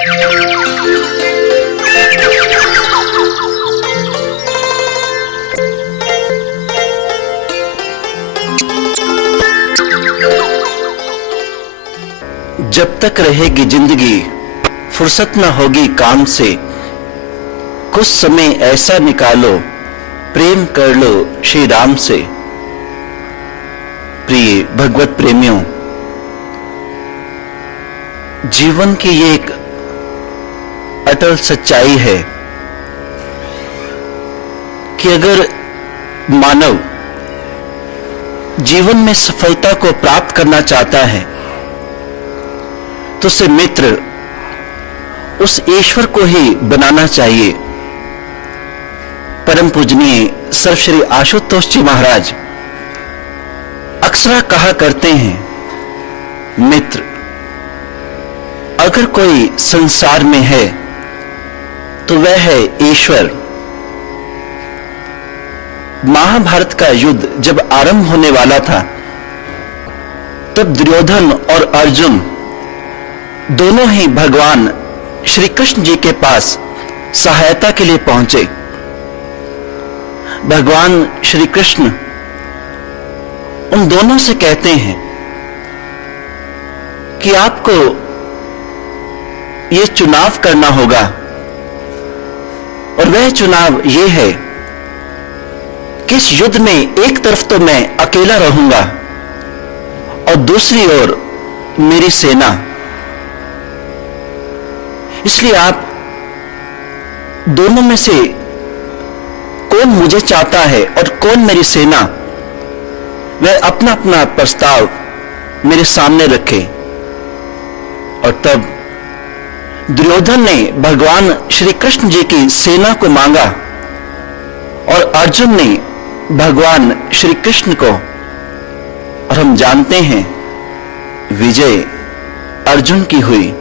जब तक रहेगी जिंदगी फुर्सत न होगी काम से, कुछ समय ऐसा निकालो प्रेम कर लो श्री राम से। प्रिय भगवत प्रेमियों, जीवन की ये एक अटल सच्चाई है कि अगर मानव जीवन में सफलता को प्राप्त करना चाहता है तो उसे मित्र उस ईश्वर को ही बनाना चाहिए। परम पूजनीय सर्वश्री आशुतोष जी महाराज अक्सर कहा करते हैं, मित्र अगर कोई संसार में है तो वह है ईश्वर। महाभारत का युद्ध जब आरंभ होने वाला था तब दुर्योधन और अर्जुन दोनों ही भगवान श्री कृष्ण जी के पास सहायता के लिए पहुंचे। भगवान श्री कृष्ण उन दोनों से कहते हैं कि आपको यह चुनाव करना होगा, और वह चुनाव यह है कि इस युद्ध में एक तरफ तो मैं अकेला रहूंगा और दूसरी ओर मेरी सेना। इसलिए आप दोनों में से कौन मुझे चाहता है और कौन मेरी सेना, वह अपना अपना प्रस्ताव मेरे सामने रखे। और तब दुर्योधन ने भगवान श्री कृष्ण जी की सेना को मांगा और अर्जुन ने भगवान श्री कृष्ण को, और हम जानते हैं विजय अर्जुन की हुई।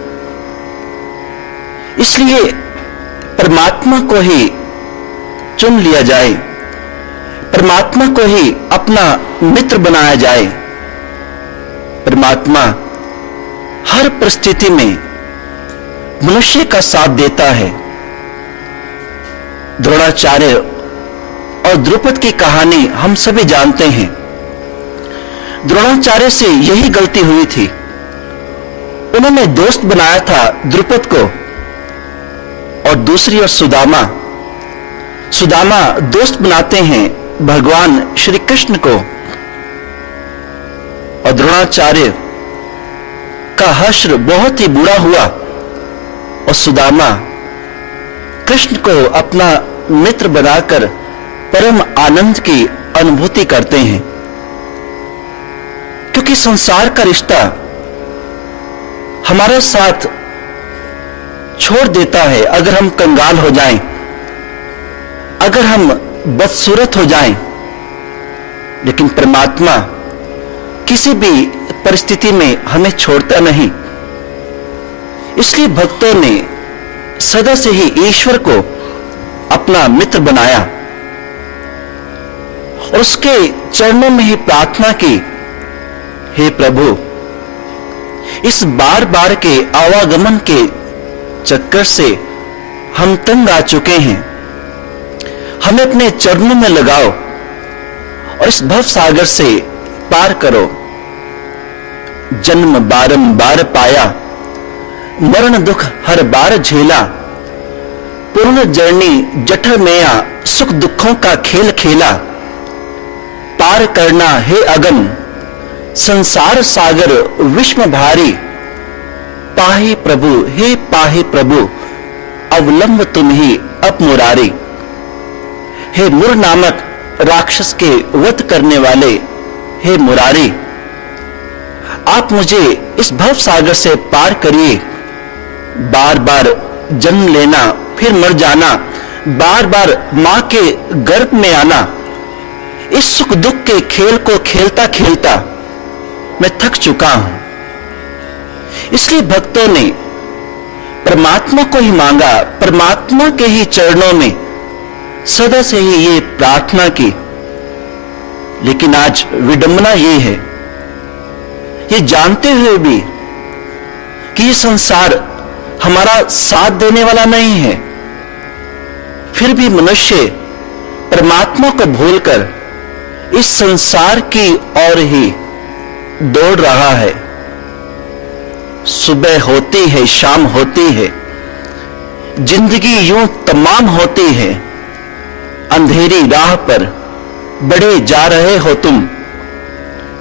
इसलिए परमात्मा को ही चुन लिया जाए, परमात्मा को ही अपना मित्र बनाया जाए। परमात्मा हर परिस्थिति में मनुष्य का साथ देता है। द्रोणाचार्य और द्रुपद की कहानी हम सभी जानते हैं। द्रोणाचार्य से यही गलती हुई थी, उन्होंने दोस्त बनाया था द्रुपद को, और दूसरी ओर सुदामा दोस्त बनाते हैं भगवान श्री कृष्ण को। और द्रोणाचार्य का हश्र बहुत ही बुरा हुआ और सुदामा कृष्ण को अपना मित्र बनाकर परम आनंद की अनुभूति करते हैं। क्योंकि संसार का रिश्ता हमारे साथ छोड़ देता है अगर हम कंगाल हो जाएं, अगर हम बदसूरत हो जाएं, लेकिन परमात्मा किसी भी परिस्थिति में हमें छोड़ता नहीं। इसलिए भक्तों ने सदा से ही ईश्वर को अपना मित्र बनाया और उसके चरणों में ही प्रार्थना की, हे प्रभु, इस बार बार के आवागमन के चक्कर से हम तंग आ चुके हैं, हमें अपने चरणों में लगाओ और इस भव सागर से पार करो। जन्म बारंबार पाया, मरण दुख हर बार झेला, पूर्ण जर्नी जठर मेया, सुख दुखों का खेल खेला। पार करना हे अगम, संसार सागर विश्व भारी। पाहि प्रभु, हे पाहि प्रभु, अवलंब तुम ही अपमुरारी। हे मुर नामक राक्षस के वध करने वाले, हे मुरारी, आप मुझे इस भव सागर से पार करिए। बार बार जन्म लेना फिर मर जाना, बार बार मां के गर्भ में आना, इस सुख दुख के खेल को खेलता खेलता मैं थक चुका हूं। इसलिए भक्तों ने परमात्मा को ही मांगा, परमात्मा के ही चरणों में सदा से ही ये प्रार्थना की। लेकिन आज विडंबना ये है, ये जानते हुए भी कि ये संसार हमारा साथ देने वाला नहीं है, फिर भी मनुष्य परमात्मा को भूलकर इस संसार की ओर ही दौड़ रहा है। सुबह होती है, शाम होती है, जिंदगी यूं तमाम होती है। अंधेरी राह पर बढ़े जा रहे हो तुम,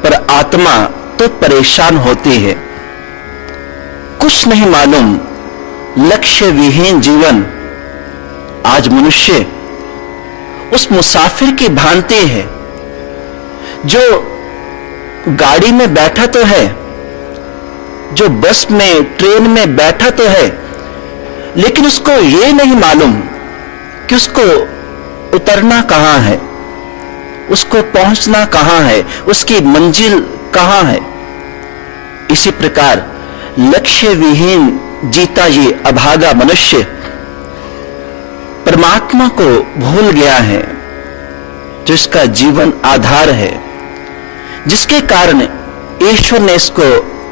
पर आत्मा तो परेशान होती है। कुछ नहीं मालूम, लक्ष्य विहीन जीवन। आज मनुष्य उस मुसाफिर की भांति है जो गाड़ी में बैठा तो है, जो बस में ट्रेन में बैठा तो है, लेकिन उसको ये नहीं मालूम कि उसको उतरना कहां है, उसको पहुंचना कहां है, उसकी मंजिल कहां है। इसी प्रकार लक्ष्य विहीन जीता ये अभागा मनुष्य परमात्मा को भूल गया है, जो इसका जीवन आधार है, जिसके कारण ईश्वर ने इसको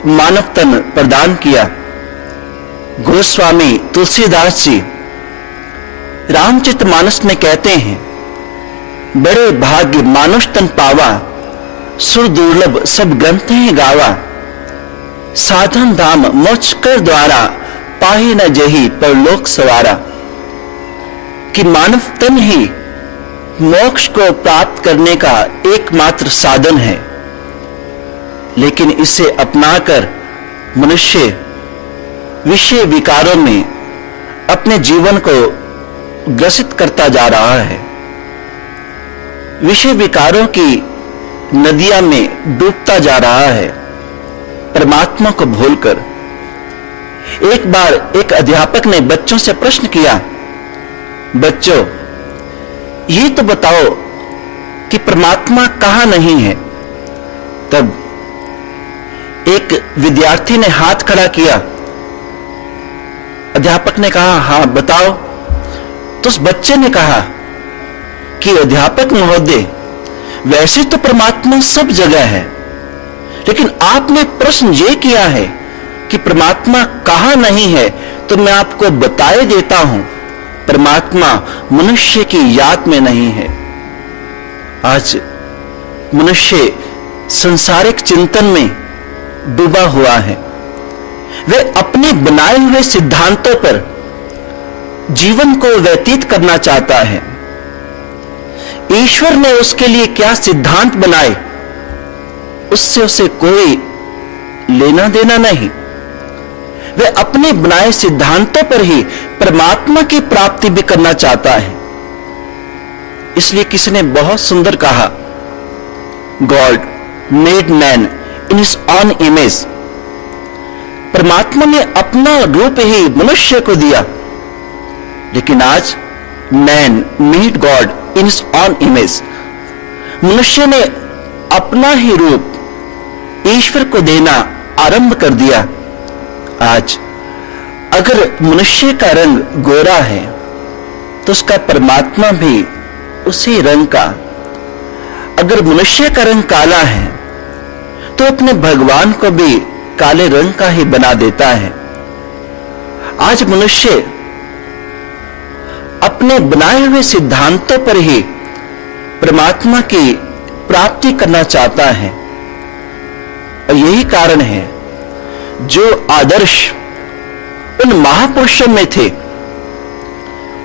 मानव तन प्रदान किया। गोस्वामी तुलसीदास जी रामचरितमानस में कहते हैं, बड़े भाग्य मानुष तन पावा, सुर दुर्लभ सब ग्रंथ ही गावा। साधन धाम मोक्ष कर द्वारा, पाही न जही परलोक सवारा। कि मानव तन ही मोक्ष को प्राप्त करने का एकमात्र साधन है, लेकिन इसे अपनाकर मनुष्य विषय विकारों में अपने जीवन को ग्रसित करता जा रहा है। विषय विकारों की नदियां में डूबता जा रहा है, परमात्मा को भूलकर। एक बार एक अध्यापक ने बच्चों से प्रश्न किया, बच्चों ये तो बताओ कि परमात्मा कहां नहीं है। तब एक विद्यार्थी ने हाथ खड़ा किया। अध्यापक ने कहा, हां बताओ। तो उस बच्चे ने कहा कि अध्यापक महोदय, वैसे तो परमात्मा सब जगह है, लेकिन आपने प्रश्न ये किया है कि परमात्मा कहां नहीं है, तो मैं आपको बताए देता हूं, परमात्मा मनुष्य की याद में नहीं है। आज मनुष्य संसारिक चिंतन में डूबा हुआ है। वे अपने बनाए हुए सिद्धांतों पर जीवन को व्यतीत करना चाहता है। ईश्वर ने उसके लिए क्या सिद्धांत बनाए, उससे उसे कोई लेना देना नहीं। वे अपने बनाए सिद्धांतों पर ही परमात्मा की प्राप्ति भी करना चाहता है। इसलिए किसी ने बहुत सुंदर कहा, God made man in his own image. परमात्मा ने अपना रूप ही मनुष्य को दिया, लेकिन आज man made God in his own image. मनुष्य ने अपना ही रूप ईश्वर को देना आरंभ कर दिया। आज अगर मनुष्य का रंग गोरा है, तो उसका परमात्मा भी उसी रंग का। अगर मनुष्य का रंग काला है, तो अपने भगवान को भी काले रंग का ही बना देता है। आज मनुष्य अपने बनाए हुए सिद्धांतों पर ही परमात्मा की प्राप्ति करना चाहता है। और यही कारण है जो आदर्श उन महापुरुषों में थे,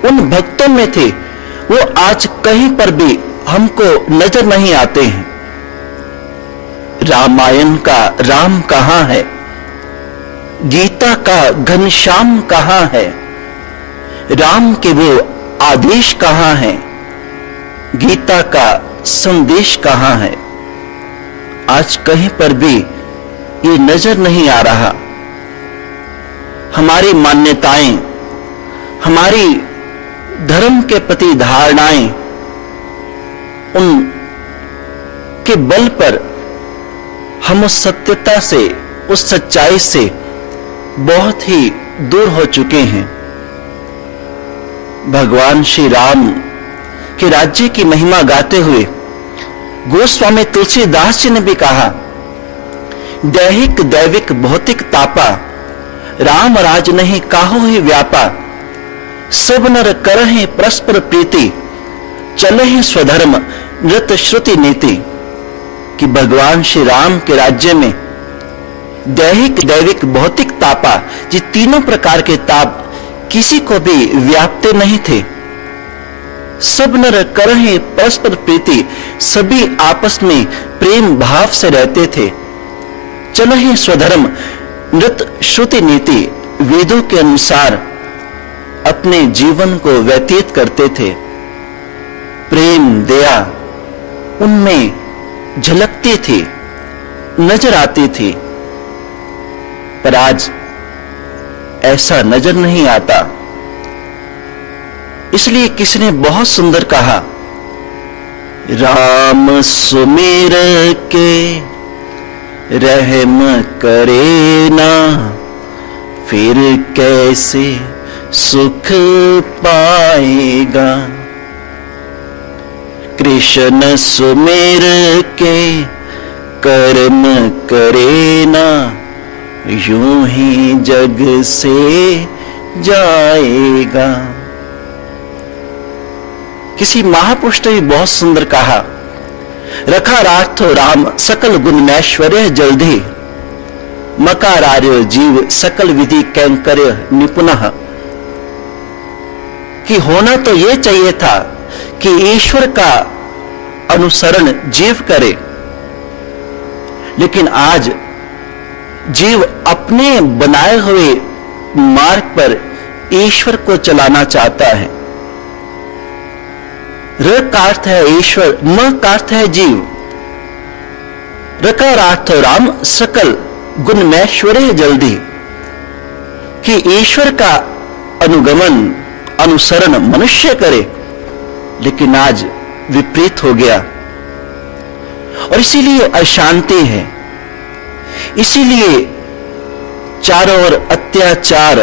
उन भक्तों में थे, वो आज कहीं पर भी हमको नजर नहीं आते हैं। रामायण का राम कहां है, गीता का घनश्याम कहां है, राम के वो आदेश कहां है, गीता का संदेश कहां है। आज कहीं पर भी ये नजर नहीं आ रहा। हमारी मान्यताएं, हमारी धर्म के प्रति धारणाएं, उन के बल पर हम उस सत्यता से, उस सच्चाई से बहुत ही दूर हो चुके हैं। भगवान श्री राम के राज्य की महिमा गाते हुए गोस्वामी तुलसीदास जी ने भी कहा, दैहिक दैविक भौतिक तापा, राम राज नहीं काहो ही व्यापा, सब नर करहि परस्पर प्रीति, चलहि स्वधर्म नृत श्रुति नीति। कि भगवान श्री राम के राज्य में दैहिक दैविक भौतिक तापा, ये तीनों प्रकार के ताप किसी को भी व्यापते नहीं थे। सब नर करहि परस्पर प्रीति, सभी आपस में प्रेम भाव से रहते थे। चलहि स्वधर्म नृत श्रुति नीति, वेदों के अनुसार अपने जीवन को व्यतीत करते थे। प्रेम दया उनमें झलकती थी, नजर आती थी। पर आज ऐसा नजर नहीं आता। इसलिए किसी ने बहुत सुंदर कहा, राम सुमिर के रहम करे ना, फिर कैसे सुख पाएगा। कृष्ण सुमिर के कर्म करे ना, यूं ही जग से जाएगा। किसी महापुरुष ने बहुत सुंदर कहा, रखा रार्थो राम सकल गुण में ऐश्वर्य जल्दी, मकारार्य जीव सकल विधि कैंकर्य निपुणः। कि होना तो यह चाहिए था कि ईश्वर का अनुसरण जीव करे, लेकिन आज जीव अपने बनाए हुए मार्ग पर ईश्वर को चलाना चाहता है। र का अर्थ है ईश्वर, म का अर्थ है जीव। रकार अर्थ राम सकल गुण में ऐश्वर्य जल्दी, कि ईश्वर का अनुगमन अनुसरण मनुष्य करे, लेकिन आज विपरीत हो गया। और इसीलिए अशांति है, इसीलिए चारों ओर अत्याचार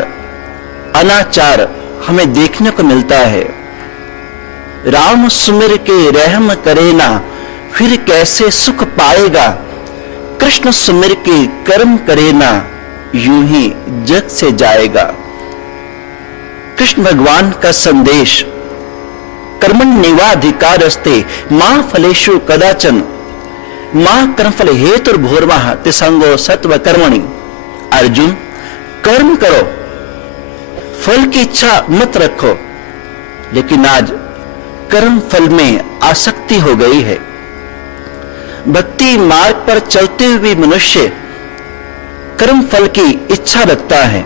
अनाचार हमें देखने को मिलता है। राम सुमिर के रहम करे ना, फिर कैसे सुख पाएगा। कृष्ण सुमिर के कर्म करे ना, यूं ही जग से जाएगा। कृष्ण भगवान का संदेश, कर्मण्येवाधिकारस्ते मां फलेषु कदाचन, मां कर्मफल हेतुर्भूर्वः तिसंगो सत्व कर्मणि। अर्जुन, कर्म करो, फल की इच्छा मत रखो। लेकिन आज कर्म फल में आसक्ति हो गई है। भक्ति मार्ग पर चलते हुए मनुष्य कर्म फल की इच्छा रखता है।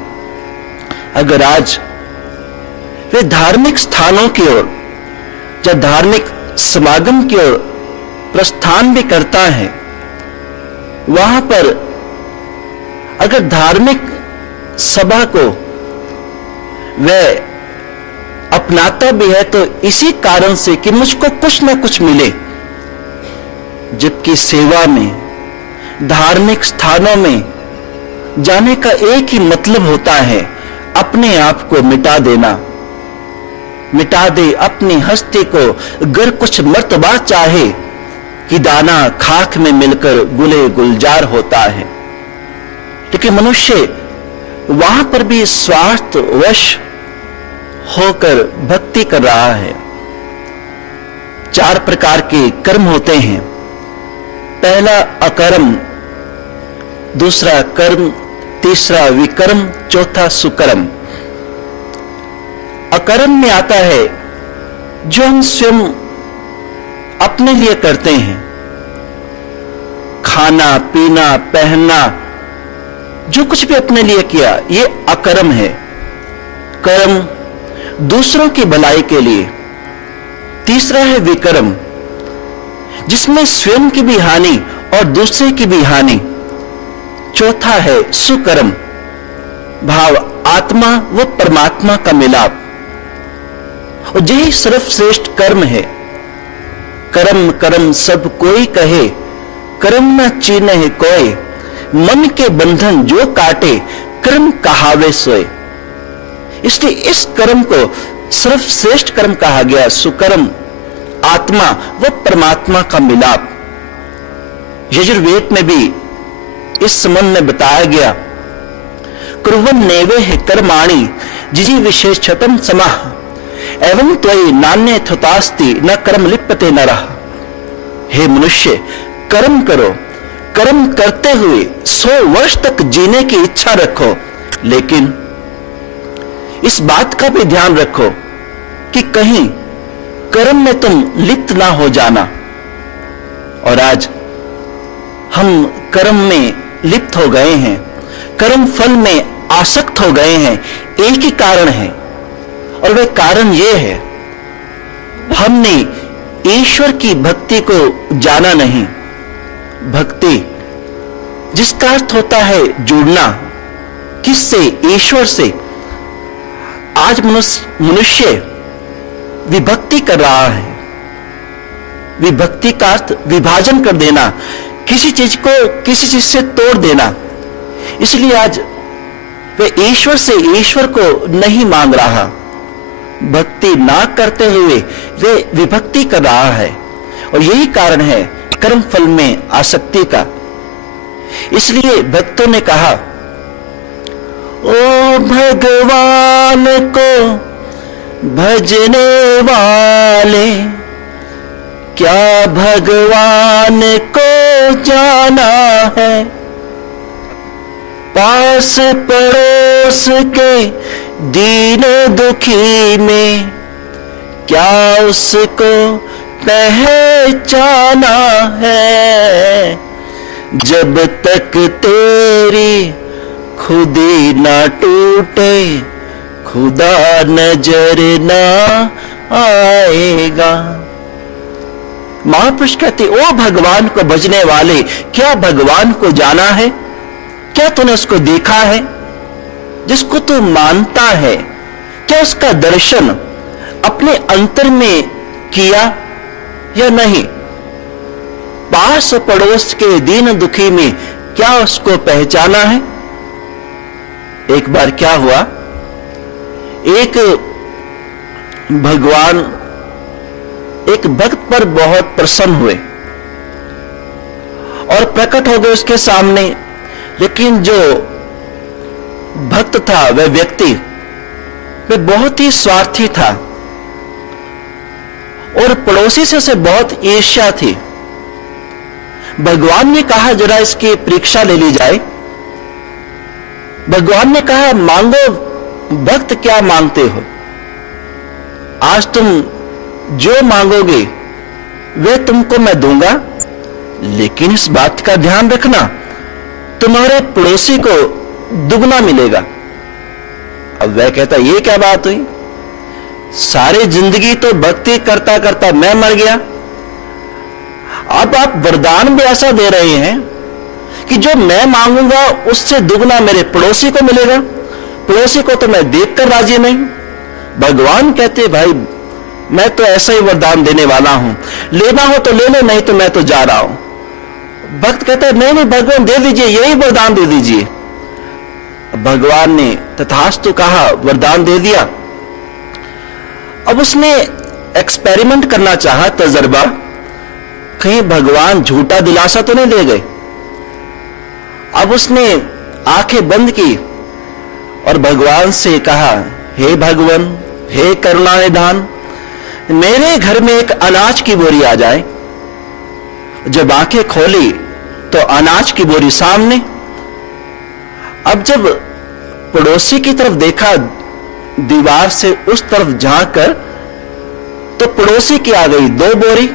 अगर आज वे धार्मिक स्थानों की ओर या धार्मिक समागम की ओर प्रस्थान भी करता है, वहां पर अगर धार्मिक सभा को वह अपनाता भी है तो इसी कारण से कि मुझको कुछ ना कुछ मिले, जबकि सेवा में धार्मिक स्थानों में जाने का एक ही मतलब होता है, अपने आप को मिटा देना। मिटा दे अपनी हस्ती को, अगर कुछ मर्तबा चाहे कि दाना खाक में मिलकर गुले गुलजार होता है। लेकिन मनुष्य वहां पर भी स्वार्थवश होकर भक्ति कर रहा है। 4 प्रकार के कर्म होते हैं। पहला अकर्म, दूसरा कर्म, तीसरा विकर्म, चौथा सुकर्म। अकर्म में आता है जो हम स्वयं अपने लिए करते हैं, खाना पीना पहनना, जो कुछ भी अपने लिए किया, ये अकर्म है। कर्म दूसरों की भलाई के लिए। तीसरा है विकर्म, जिसमें स्वयं की भी हानि और दूसरे की भी हानि। चौथा है सुकर्म, भाव आत्मा व परमात्मा का मिलाप। और यही सर्वश्रेष्ठ कर्म है। कर्म कर्म सब कोई कहे, कर्म न चीन्हे कोय, मन के बंधन जो काटे, कर्म कहावे सोए। इसलिए इस कर्म को सर्वश्रेष्ठ कर्म कहा गया। सुकर्म, आत्मा व परमात्मा का मिलाप। यजुर्वेद में भी इस संबंध में बताया गया, कुर्वन् नैवेह कर्माणि जिजी विशेषतम समाह एवं त्वयि नान्य थुतास्ति न कर्म लिप्यते नरः। हे मनुष्य, कर्म करो, कर्म करते हुए 100 वर्ष तक जीने की इच्छा रखो, लेकिन इस बात का भी ध्यान रखो कि कहीं कर्म में तुम लिप्त ना हो जाना। और आज हम कर्म में लिप्त हो गए हैं, कर्म फल में आसक्त हो गए हैं। एक ही कारण है, और वह कारण यह है, हमने ईश्वर की भक्ति को जाना नहीं। भक्ति जिसका अर्थ होता है जुड़ना, किससे? ईश्वर से। आज मनुष्य विभक्ति कर रहा है। विभक्ति का अर्थ विभाजन कर देना, किसी चीज को किसी चीज से तोड़ देना। इसलिए आज वह ईश्वर से ईश्वर को नहीं मांग रहा। भक्ति ना करते हुए वे विभक्ति कर रहा है, और यही कारण है कर्म फल में आसक्ति का। इसलिए भक्तों ने कहा, ओ भगवान को भजने वाले, क्या भगवान को जाना है? पास पड़ोस के दीन दुखी में क्या उसको पहचाना है? जब तक तेरी खुदी ना टूटे खुदा नजर ना आएगा। महापुरुष कहते, ओ भगवान को भजने वाले, क्या भगवान को जाना है? क्या तूने उसको देखा है? जिसको तू मानता है, क्या उसका दर्शन अपने अंतर में किया या नहीं? पास पड़ोस के दीन दुखी में क्या उसको पहचाना है? एक बार क्या हुआ, एक भगवान एक भक्त पर बहुत प्रसन्न हुए और प्रकट हो गए उसके सामने। लेकिन जो भक्त था, वह व्यक्ति, वह बहुत ही स्वार्थी था और पड़ोसी से उसे बहुत ईर्ष्या थी। भगवान ने कहा, जरा इसकी परीक्षा ले ली जाए। भगवान ने कहा, मांगो भक्त, क्या मांगते हो? आज तुम जो मांगोगे वे तुमको मैं दूंगा, लेकिन इस बात का ध्यान रखना, तुम्हारे पड़ोसी को दुगना मिलेगा। अब वह कहता, ये क्या बात हुई? सारी जिंदगी तो भक्ति करता करता मैं मर गया, अब आप वरदान भी ऐसा दे रहे हैं कि जो मैं मांगूंगा उससे दुगना मेरे पड़ोसी को मिलेगा। पड़ोसी को तो मैं देखकर राजी नहीं। भगवान कहते, भाई मैं तो ऐसा ही वरदान देने वाला हूं, लेना हो तो ले लो, नहीं तो मैं तो जा रहा हूं। भक्त कहता है, नहीं भगवान दे दीजिए, यही वरदान दे दीजिए। भगवान ने तथास्तु कहा, वरदान दे दिया। अब उसने एक्सपेरिमेंट करना चाहा, तजर्बा, कहीं भगवान झूठा दिलासा तो नहीं दे गए। अब उसने आंखें बंद की और भगवान से कहा, हे भगवान, हे करुणा निधान, मेरे घर में एक अनाज की बोरी आ जाए। जब आंखें खोली तो अनाज की बोरी सामने। अब जब पड़ोसी की तरफ देखा, दीवार से उस तरफ झांक कर, तो पड़ोसी की आ गई 2 बोरी।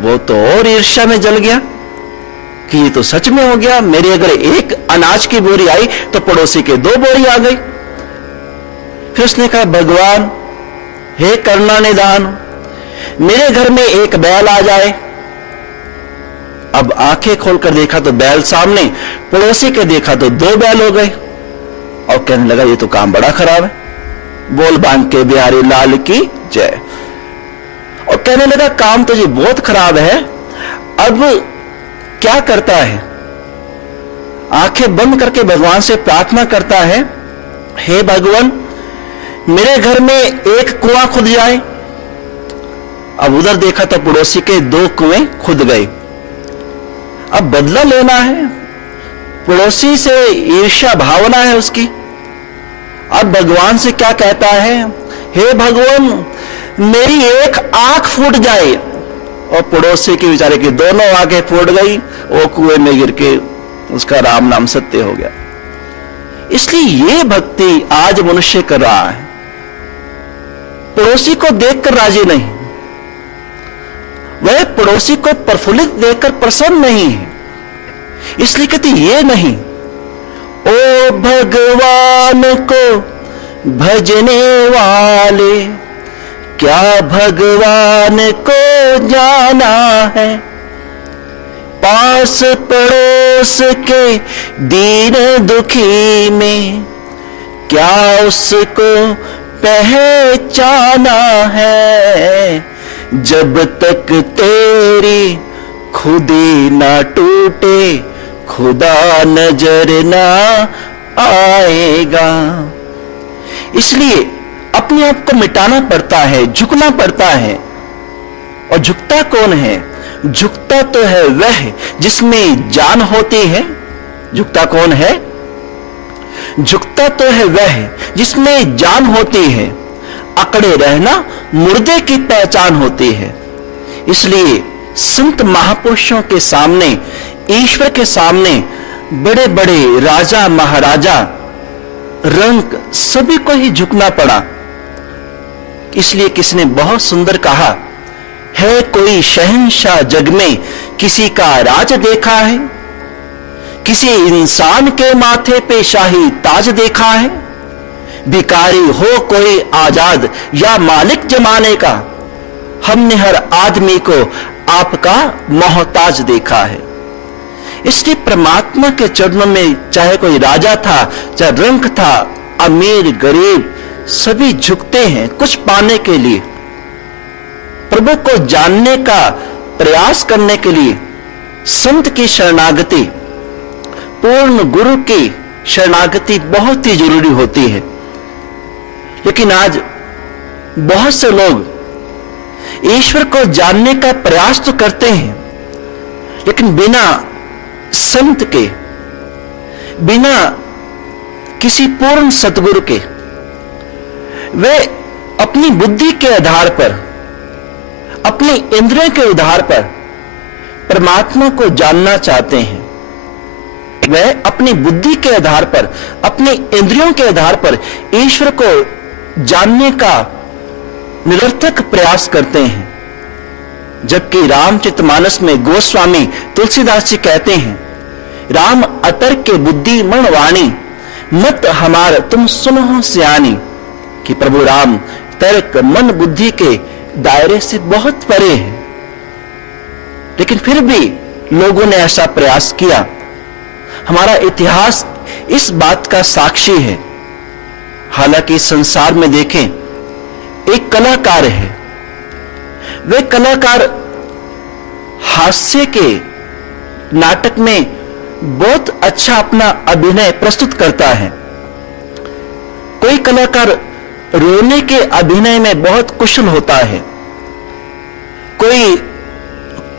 वो तो और ईर्ष्या में जल गया कि ये तो सच में हो गया, मेरी अगर एक अनाज की बोरी आई तो पड़ोसी के 2 बोरी आ गई। फिर उसने कहा, भगवान, हे करुणा निधान, मेरे घर में एक बैल आ जाए। अब आंखें खोलकर देखा तो बैल सामने, पड़ोसी के देखा तो 2 बैल हो गए। और कहने लगा, ये तो काम बड़ा खराब है, बोल बांध के बिहारी लाल की जय। और कहने लगा, काम तो जी बहुत खराब है, अब क्या करता है? आंखें बंद करके भगवान से प्रार्थना करता है, हे भगवान, मेरे घर में एक कुआं खुद जाए। अब उधर देखा तो पड़ोसी के 2 कुएं खुद गए। अब बदला लेना है, पड़ोसी से ईर्ष्या भावना है उसकी। अब भगवान से क्या कहता है, हे भगवान मेरी एक आंख फूट जाए, और पड़ोसी के बेचारे की दोनों आंखें फूट गई, वो कुएं में गिर के उसका राम नाम सत्य हो गया। इसलिए ये भक्ति आज मनुष्य कर रहा है, पड़ोसी को देखकर राजी नहीं, वह पड़ोसी को प्रफुल्लित देखकर प्रसन्न नहीं है। इसलिए कहते ये नहीं, ओ भगवान को भजने वाले क्या भगवान को जाना है, पास पड़ोस के दीन दुखी में क्या उसको पहचाना है, जब तक तेरी खुदी ना टूटे खुदा नजर ना आएगा। इसलिए अपने आप को मिटाना पड़ता है, झुकना पड़ता है। और झुकता कौन है? झुकता तो है वह जिसमें जान होती है। झुकता कौन है? झुकता तो है वह जिसमें जान होती है। अकड़े रहना मुर्दे की पहचान होती है। इसलिए संत महापुरुषों के सामने, ईश्वर के सामने बड़े बड़े राजा महाराजा रंक सभी को ही झुकना पड़ा। इसलिए किसने बहुत सुंदर कहा है, कोई शहंशाह जग में किसी का राज देखा है, किसी इंसान के माथे पे शाही ताज देखा है, भिखारी हो कोई आजाद या मालिक जमाने का, हमने हर आदमी को आपका मोहताज देखा है। इसलिए परमात्मा के चरणों में चाहे कोई राजा था, चाहे रंक था, अमीर गरीब सभी झुकते हैं कुछ पाने के लिए। प्रभु को जानने का प्रयास करने के लिए संत की शरणागति, पूर्ण गुरु की शरणागति बहुत ही जरूरी होती है। लेकिन आज बहुत से लोग ईश्वर को जानने का प्रयास तो करते हैं, लेकिन बिना संत के, बिना किसी पूर्ण सतगुरु के, वे अपनी बुद्धि के आधार पर, अपनी इंद्रियों के आधार पर परमात्मा को जानना चाहते हैं। वह अपनी बुद्धि के आधार पर, अपनी इंद्रियों के आधार पर ईश्वर को जानने का निरर्थक प्रयास करते हैं। जबकि रामचरितमानस में गोस्वामी तुलसीदास जी कहते हैं, राम अतर्क के बुद्धि मन वाणी, मत हमार तुम सुनो सियानी, कि प्रभु राम तर्क मन बुद्धि के दायरे से बहुत परे है। लेकिन फिर भी लोगों ने ऐसा प्रयास किया। हमारा इतिहास इस बात का साक्षी है। हालांकि संसार में देखें, एक कलाकार है, वे कलाकार हास्य के नाटक में बहुत अच्छा अपना अभिनय प्रस्तुत करता है। कोई कलाकार रोने के अभिनय में बहुत कुशल होता है, कोई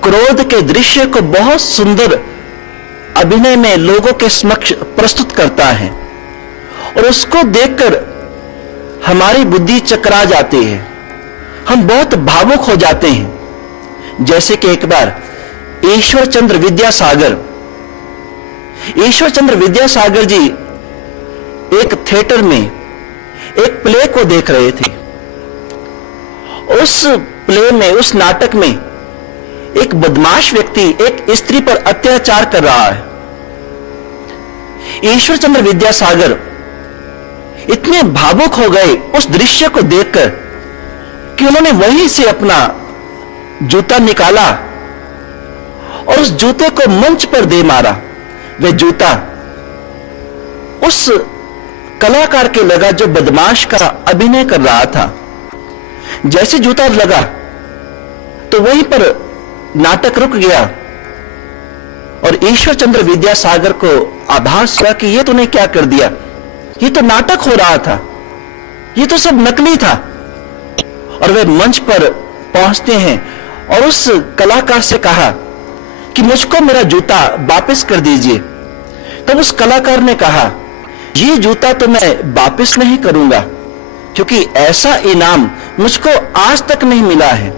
क्रोध के दृश्य को बहुत सुंदर अभिनय में लोगों के समक्ष प्रस्तुत करता है, और उसको देखकर हमारी बुद्धि चकरा जाती है, हम बहुत भावुक हो जाते हैं। जैसे कि एक बार ईश्वर चंद्र विद्यासागर जी एक थिएटर में एक प्ले को देख रहे थे। उस प्ले में, उस नाटक में एक बदमाश व्यक्ति एक स्त्री पर अत्याचार कर रहा है। ईश्वर चंद्र विद्यासागर इतने भावुक हो गए उस दृश्य को देखकर कि उन्होंने वहीं से अपना जूता निकाला और उस जूते को मंच पर दे मारा। वह जूता उस कलाकार के लगा जो बदमाश का अभिनय कर रहा था। जैसे जूता लगा तो वहीं पर नाटक रुक गया और ईश्वर चंद्र विद्यासागर को आभास हुआ कि ये तूने क्या कर दिया, ये तो नाटक हो रहा था, ये तो सब नकली था। और वे मंच पर पहुंचते हैं और उस कलाकार से कहा कि मुझको मेरा जूता वापस कर दीजिए। तब उस कलाकार ने कहा, ये जूता तो मैं वापस नहीं करूंगा, क्योंकि ऐसा इनाम मुझको आज तक नहीं मिला है।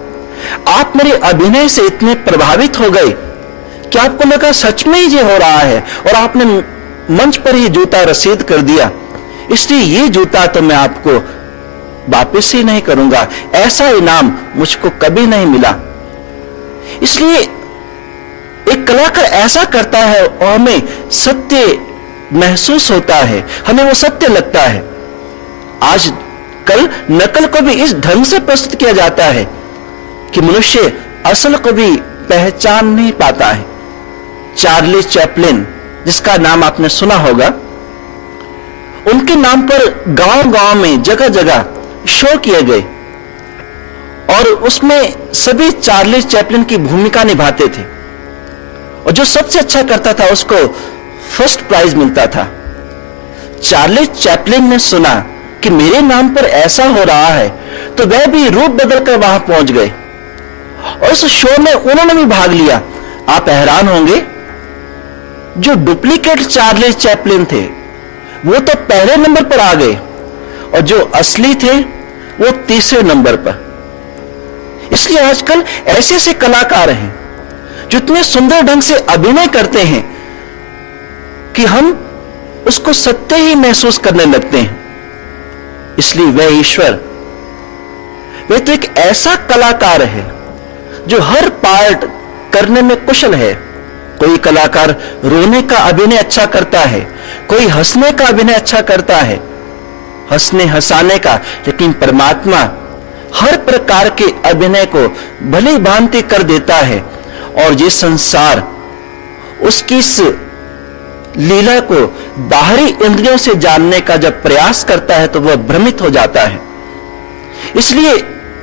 आप मेरे अभिनय से इतने प्रभावित हो गए कि आपको लगा सच में ही ये हो रहा है, और आपने मंच पर ही जूता रसीद कर दिया, इसलिए ये जूता तो मैं आपको वापस ही नहीं करूंगा, ऐसा इनाम मुझको कभी नहीं मिला। इसलिए एक कलाकार ऐसा करता है और हमें सत्य महसूस होता है, हमें वो सत्य लगता है। आज कल नकल को भी इस ढंग से प्रस्तुत किया जाता है कि मनुष्य असल को भी पहचान नहीं पाता है। चार्ली चैपलिन, जिसका नाम आपने सुना होगा, उनके नाम पर गांव-गांव में जगह जगह शो किए गए और उसमें सभी चार्ली चैपलिन की भूमिका निभाते थे, और जो सबसे अच्छा करता था उसको फर्स्ट प्राइज मिलता था। चार्ली चैपलिन ने सुना कि मेरे नाम पर ऐसा हो रहा है, तो वह भी रूप बदलकर वहां पहुंच गए और उस शो में उन्होंने भी भाग लिया। आप हैरान होंगे, जो डुप्लीकेट चार्ली चैपलिन थे वो तो पहले नंबर पर आ गए, और जो असली थे वो तीसरे नंबर पर। इसलिए आजकल ऐसे ऐसे कलाकार हैं जो इतने सुंदर ढंग से अभिनय करते हैं कि हम उसको सत्य ही महसूस करने लगते हैं। इसलिए वह ईश्वर, वह तो एक ऐसा कलाकार है जो हर पार्ट करने में कुशल है। कोई कलाकार रोने का अभिनय अच्छा करता है, कोई हंसने का अभिनय अच्छा करता है, हंसने हंसाने का, लेकिन परमात्मा हर प्रकार के अभिनय को भली भांति कर देता है, और ये संसार उसकी इस लीला को बाहरी इंद्रियों से जानने का जब प्रयास करता है तो वह भ्रमित हो जाता है। इसलिए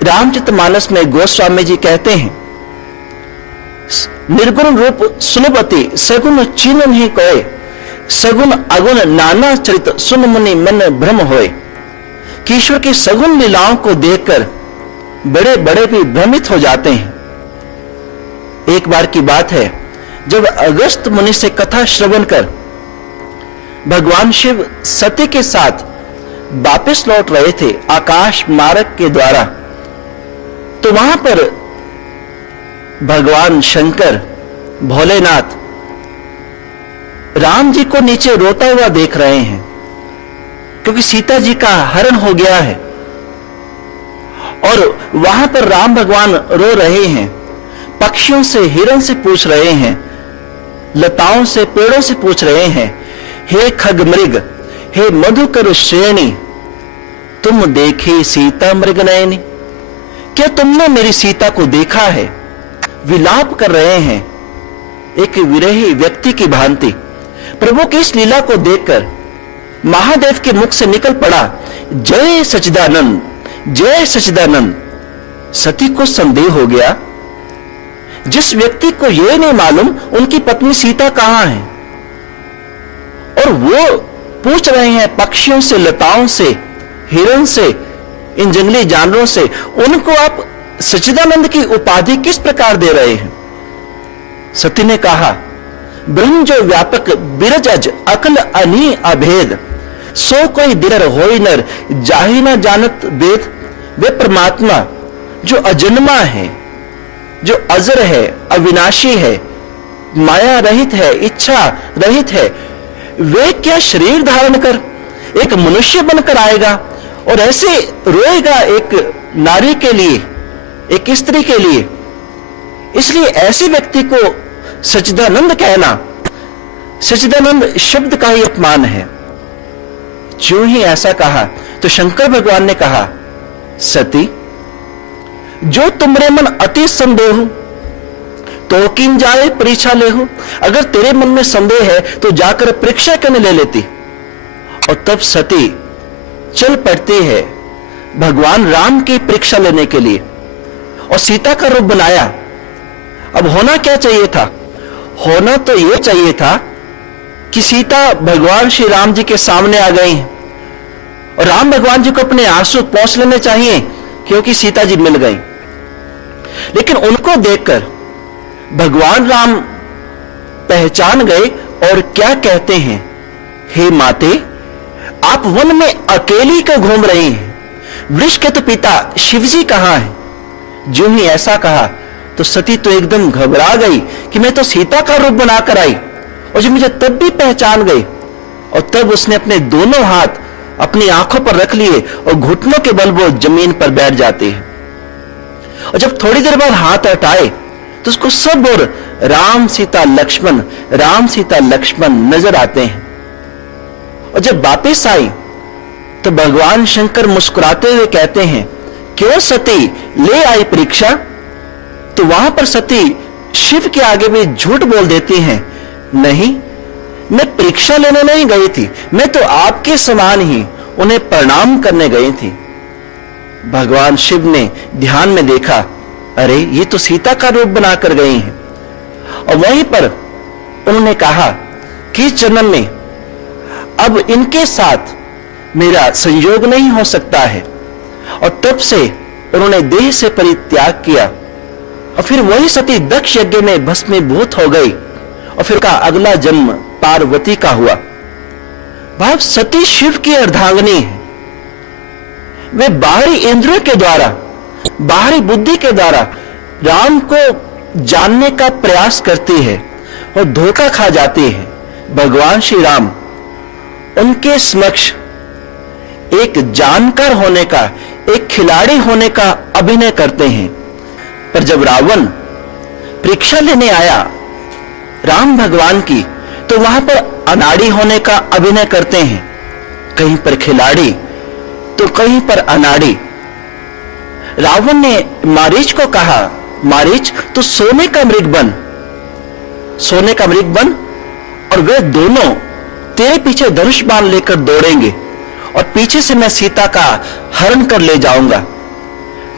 रामचरितमानस में गोस्वामी जी कहते हैं, निर्गुण रूप सुनबती सगुण चीन ही कोय, सगुण अगुण नाना चरित सुन मुनि मन भ्रम होए। कि ईश्वर की सगुण लीलाओं को देखकर बड़े बड़े भी भ्रमित हो जाते हैं। एक बार की बात है, जब अगस्त मुनि से कथा श्रवण कर भगवान शिव सती के साथ वापस लौट रहे थे आकाश मार्ग के द्वारा, तो वहां पर भगवान शंकर भोलेनाथ राम जी को नीचे रोता हुआ देख रहे हैं, क्योंकि सीता जी का हरण हो गया है। और वहां पर राम भगवान रो रहे हैं, पक्षियों से, हिरण से पूछ रहे हैं, लताओं से, पेड़ों से पूछ रहे हैं, हे खग मृग, हे मधुकर श्रेणी, तुम देखी सीता मृग नयनी, क्या तुमने मेरी सीता को देखा है? विलाप कर रहे हैं एक विरही व्यक्ति की भांति। प्रभु की इस लीला को देखकर महादेव के मुख से निकल पड़ा, जय सच्चिदानंद, जय सच्चिदानंद। सती को संदेह हो गया, जिस व्यक्ति को यह नहीं मालूम उनकी पत्नी सीता कहां है, और वो पूछ रहे हैं पक्षियों से, लताओं से, हिरण से, इन जंगली जानवरों से, उनको आप सच्चिदानंद की उपाधि किस प्रकार दे रहे हैं? सती ने कहा, ब्रह्म जो व्यापक बिरजज अकल अनी अभेद, सो कोई दिनर होई नर जाहि न जानत वेद। वे परमात्मा जो अजन्मा है, जो अजर है, अविनाशी है, माया रहित है, इच्छा रहित है, वे क्या शरीर धारण कर एक मनुष्य बनकर आएगा और ऐसे रोएगा एक नारी के लिए, एक स्त्री के लिए? इसलिए ऐसे व्यक्ति को सच्चिदानंद कहना, सच्चिदानंद शब्द का ही अपमान है। जो ही ऐसा कहा तो शंकर भगवान ने कहा, सती, जो तुमरे मन अति संदेह तो किन जाए परीक्षा ले हो। अगर तेरे मन में संदेह है तो जाकर परीक्षा करने ले लेती। और तब सती चल पड़ती है भगवान राम की परीक्षा लेने के लिए, और सीता का रूप बनाया। अब होना क्या चाहिए था? होना तो यह चाहिए था कि सीता भगवान श्री राम जी के सामने आ गई और राम भगवान जी को अपने आंसू पोंछ लेने चाहिए, क्योंकि सीता जी मिल गई। लेकिन उनको देखकर भगवान राम पहचान गए और क्या कहते हैं, हे माते, आप वन में अकेली क्यों घूम रही हैं? वृक्ष के तो पिता शिवजी कहां हैं? जो ही ऐसा कहा तो सती तो एकदम घबरा गई कि मैं तो सीता का रूप बनाकर आई, और जो मुझे तब भी पहचान गई। और तब उसने अपने दोनों हाथ अपनी आंखों पर रख लिए और घुटनों के बल वो जमीन पर बैठ जाती है। और जब थोड़ी देर बाद हाथ हटाए तो उसको सब और राम सीता लक्ष्मण, राम सीता लक्ष्मण नजर आते हैं। और जब वापिस आई तो भगवान शंकर मुस्कुराते हुए कहते हैं, क्यों सती ले आई परीक्षा? तो वहां पर सती शिव के आगे भी झूठ बोल देती हैं, नहीं, मैं परीक्षा लेने नहीं गई थी, मैं तो आपके समान ही उन्हें प्रणाम करने गई थी। भगवान शिव ने ध्यान में देखा, अरे ये तो सीता का रूप बनाकर गई हैं। और वहीं पर उन्होंने कहा कि इस जन्म में अब इनके साथ मेरा संयोग नहीं हो सकता है। और तब से उन्होंने देह से परित्याग किया। और फिर वही सती दक्ष यज्ञ में भस्मीभूत हो गई। और फिर का अगला जन्म पार्वती का हुआ। भाव सती शिव की अर्धांगिनी है। वे बाहरी इंद्रियों के द्वारा, बाहरी बुद्धि के द्वारा राम को जानने का प्रयास करती है और धोखा खा जाती है। भगवान श्री राम उनके समक्ष एक जानकार होने का, एक खिलाड़ी होने का अभिनय करते हैं। पर जब रावण परीक्षा लेने आया राम भगवान की, तो वहां पर अनाड़ी होने का अभिनय करते हैं। कहीं पर खिलाड़ी तो कहीं पर अनाड़ी। रावण ने मारीच को कहा, मारीच तू सोने का मृग बन, सोने का मृग बन, और वे दोनों तेरे पीछे धनुष बाण लेकर दौड़ेंगे और पीछे से मैं सीता का हरण कर ले जाऊंगा।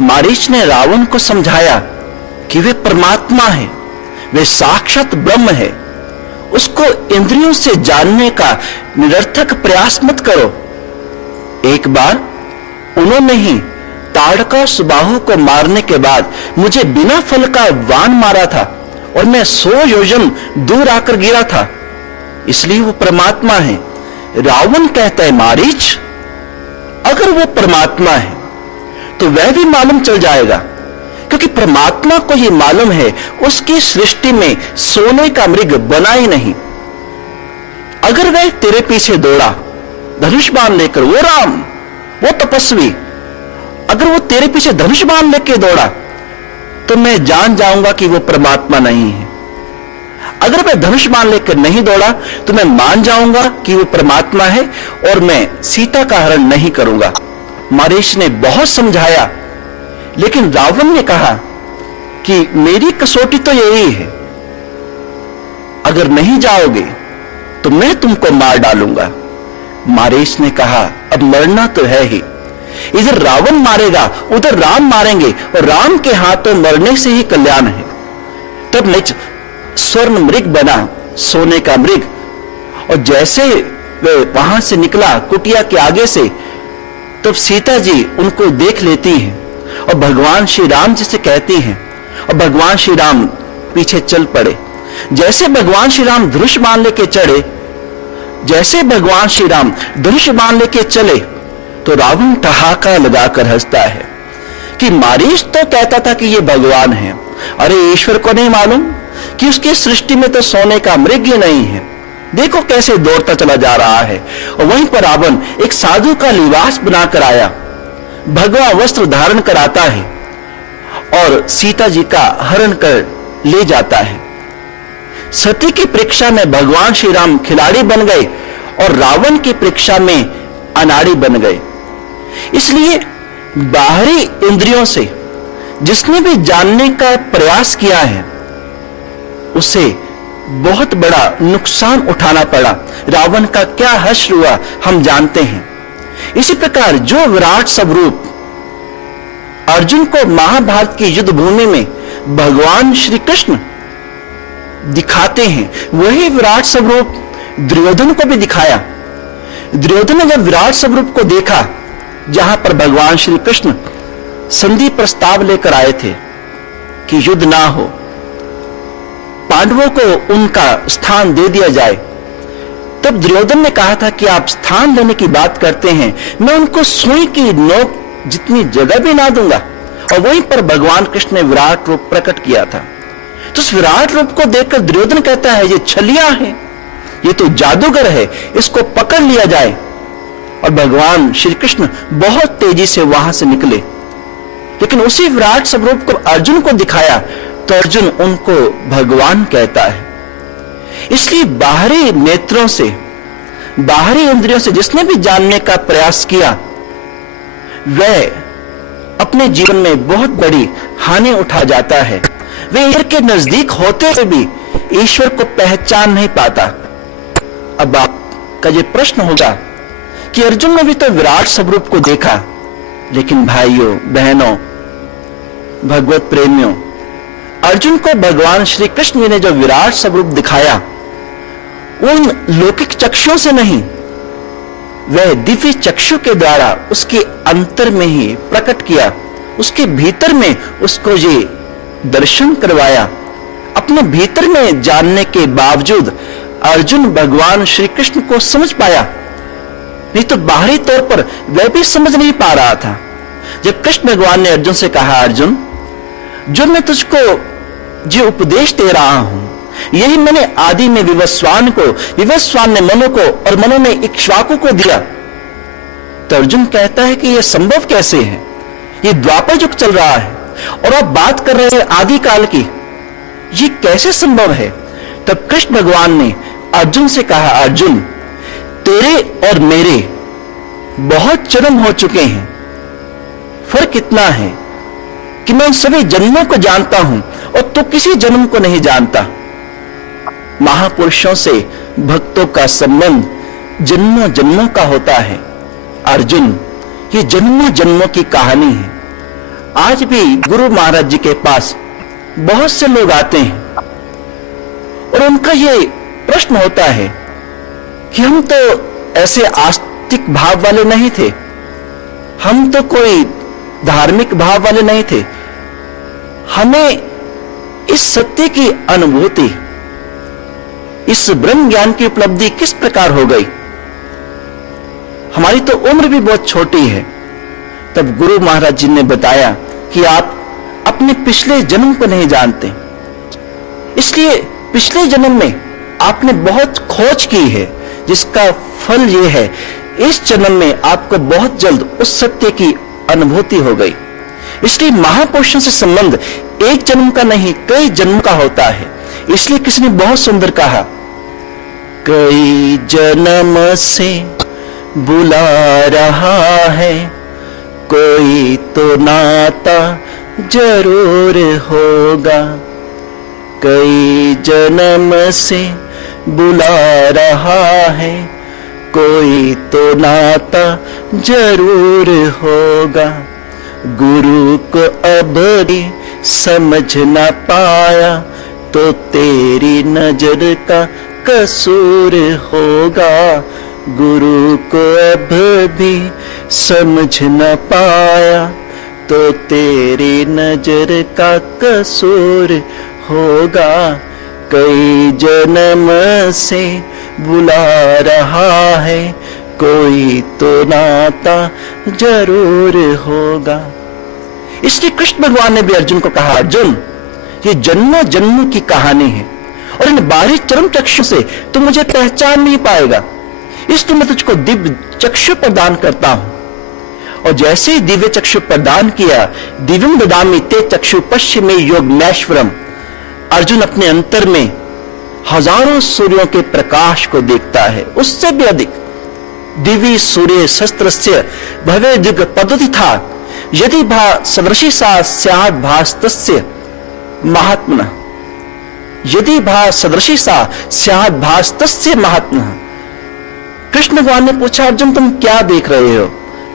मारीच ने रावण को समझाया कि वे परमात्मा है, वे साक्षात ब्रह्म है, उसको इंद्रियों से जानने का निरर्थक प्रयास मत करो। एक बार उन्होंने ही ताड़का सुबाहु को मारने के बाद मुझे बिना फल का वाण मारा था और मैं 100 योजन दूर आकर गिरा था, इसलिए वो परमात्मा है। रावण कहता है, मारीच अगर वो परमात्मा है तो वह भी मालूम चल जाएगा, क्योंकि परमात्मा को ये मालूम है उसकी सृष्टि में सोने का मृग बना ही नहीं। अगर वह तेरे पीछे दौड़ा धनुष बाण लेकर, वो राम, वो तपस्वी, अगर वो तेरे पीछे धनुष बाण लेकर दौड़ा तो मैं जान जाऊंगा कि वो परमात्मा नहीं है। अगर वह धनुष बाण लेकर नहीं दौड़ा तो मैं मान जाऊंगा कि वो परमात्मा है और मैं सीता का हरण नहीं करूंगा। मारीच ने बहुत समझाया, लेकिन रावण ने कहा कि मेरी कसौटी तो यही है, अगर नहीं जाओगे तो मैं तुमको मार डालूंगा। मारीच ने कहा, अब मरना तो है ही, इधर रावण मारेगा उधर राम मारेंगे, और राम के हाथों मरने से ही कल्याण है। तब निज स्वर्ण मृग बना, सोने का मृग, और जैसे वे वहां से निकला कुटिया के आगे से, तब सीता जी उनको देख लेती हैं और भगवान श्री राम जी से कहती हैं, और भगवान श्री राम पीछे चल पड़े। जैसे भगवान श्री राम धनुष बाण लेके चढ़े, जैसे भगवान श्री राम धनुष बाण लेके चले, तो रावण ठहाका लगाकर हंसता है कि मारीच तो कहता था कि ये भगवान है, अरे ईश्वर को नहीं मालूम कि उसकी सृष्टि में तो सोने का मृग ही नहीं है, देखो कैसे दौड़ता चला जा रहा है। और वहीं पर रावण एक साधु का लिबास बनाकर आया, भगवा वस्त्र धारण कर आता है और सीता जी का हरण कर ले जाता है। सती की परीक्षा में भगवान श्री राम खिलाड़ी बन गए और रावण की परीक्षा में अनाड़ी बन गए। इसलिए बाहरी इंद्रियों से जिसने भी जानने का प्रयास किया है उसे बहुत बड़ा नुकसान उठाना पड़ा। रावण का क्या हश्र हुआ हम जानते हैं। इसी प्रकार जो विराट स्वरूप अर्जुन को महाभारत की युद्ध भूमि में भगवान श्री कृष्ण दिखाते हैं, वही विराट स्वरूप दुर्योधन को भी दिखाया। दुर्योधन ने जब विराट स्वरूप को देखा, जहां पर भगवान श्री कृष्ण संधि प्रस्ताव लेकर आए थे कि युद्ध ना हो, पांडवों को उनका स्थान दे दिया जाए, तब दुर्योधन ने कहा था कि आप स्थान लेने की बात करते हैं, मैं उनको सुई की नोक जितनी जगह भी ना दूंगा। और वहीं पर भगवान कृष्ण ने विराट रूप प्रकट किया था। तो उस विराट रूप को देखकर दुर्योधन कहता है, ये छलिया है, ये तो जादूगर है, इसको पकड़ लिया जाए। और भगवान श्री कृष्ण बहुत तेजी से वहां से निकले, लेकिन उसी विराट स्वरूप को अर्जुन को दिखाया तो अर्जुन उनको भगवान कहता है। इसलिए बाहरी नेत्रों से, बाहरी इंद्रियों से जिसने भी जानने का प्रयास किया, वह अपने जीवन में बहुत बड़ी हानि उठा जाता है। वह ईश्वर के नजदीक होते हुए भी ईश्वर को पहचान नहीं पाता। अब आपका यह प्रश्न होगा कि अर्जुन ने भी तो विराट स्वरूप को देखा, लेकिन भाइयों बहनों भगवत प्रेमियों, अर्जुन को भगवान श्री कृष्ण ने जो विराट स्वरूप दिखाया, उन लौकिक चक्षुओं से नहीं, वह दिव्य चक्षु के द्वारा उसके अंतर में ही प्रकट किया, उसके भीतर में उसको ये दर्शन करवाया। अपने भीतर में जानने के बावजूद अर्जुन भगवान श्री कृष्ण को समझ पाया, नहीं तो बाहरी तौर पर वह भी समझ नहीं पा रहा था। जब कृष्ण भगवान ने अर्जुन से कहा, अर्जुन जो मैं तुझको जो उपदेश दे रहा हूं, यही मैंने आदि में विवस्वान को, विवस्वान ने मनु को और मनु ने इक्ष्वाकु को दिया। तो अर्जुन कहता है कि यह संभव कैसे है, ये द्वापर युग चल रहा है और आप बात कर रहे हैं आदिकाल की, ये कैसे संभव है। तब कृष्ण भगवान ने अर्जुन से कहा, अर्जुन तेरे और मेरे बहुत जन्म हो चुके हैं, फर्क इतना है कि मैं उन सभी जन्मों को जानता हूं और तू किसी जन्म को नहीं जानता। महापुरुषों से भक्तों का संबंध जन्मों जन्मों का होता है। अर्जुन, ये जन्मों जन्मों की कहानी है। आज भी गुरु महाराज जी के पास बहुत से लोग आते हैं और उनका ये प्रश्न होता है कि हम तो ऐसे आस्तिक भाव वाले नहीं थे, हम तो कोई धार्मिक भाव वाले नहीं थे, हमें इस सत्य की अनुभूति, इस ब्रह्म ज्ञान की उपलब्धि किस प्रकार हो गई, हमारी तो उम्र भी बहुत छोटी है। तब गुरु महाराज जी ने बताया कि आप अपने पिछले जन्म को नहीं जानते, इसलिए पिछले जन्म में आपने बहुत खोज की है, जिसका फल यह है इस जन्म में आपको बहुत जल्द उस सत्य की अनुभूति हो गई। इसलिए महापुरुषों से संबंध एक जन्म का नहीं, कई जन्म का होता है। इसलिए किसी ने बहुत सुंदर कहा, कई जन्म से बुला रहा है, कोई तो नाता जरूर होगा। कई जन्म से बुला रहा है, कोई तो नाता जरूर होगा। गुरु को अब भी समझ ना पाया तो तेरी नजर का कसूर होगा। गुरु को अब भी समझ न पाया तो तेरी नजर का कसूर होगा। कई जन्म से बुला रहा है, कोई तो नाता जरूर होगा। इसलिए कृष्ण भगवान ने भी अर्जुन को कहा, अर्जुन ये जन्मों जन्मों की कहानी है और इन बाहरी चरम चक्षु से तू मुझे पहचान नहीं पाएगा, इसलिए मैं तुझको दिव्य चक्षु प्रदान करता हूं। और जैसे ही दिव्य चक्षु प्रदान किया, दिव्यम ददामि ते चक्षु पश्चिमे योगमेश्वरम, अर्जुन अपने अंतर में हजारों सूर्यों के प्रकाश को देखता है, उससे भी अधिक। दिव्य सूर्य शस्त्रस्य भवे दिग पद्धति था, यदि भा सदृशी सा स्यात् भास्तस्य महात्मनः। यदि भा सदृशी सा स्यात् भास्तस्य महात्मनः। कृष्ण भगवान ने पूछा, अर्जुन तुम क्या देख रहे हो?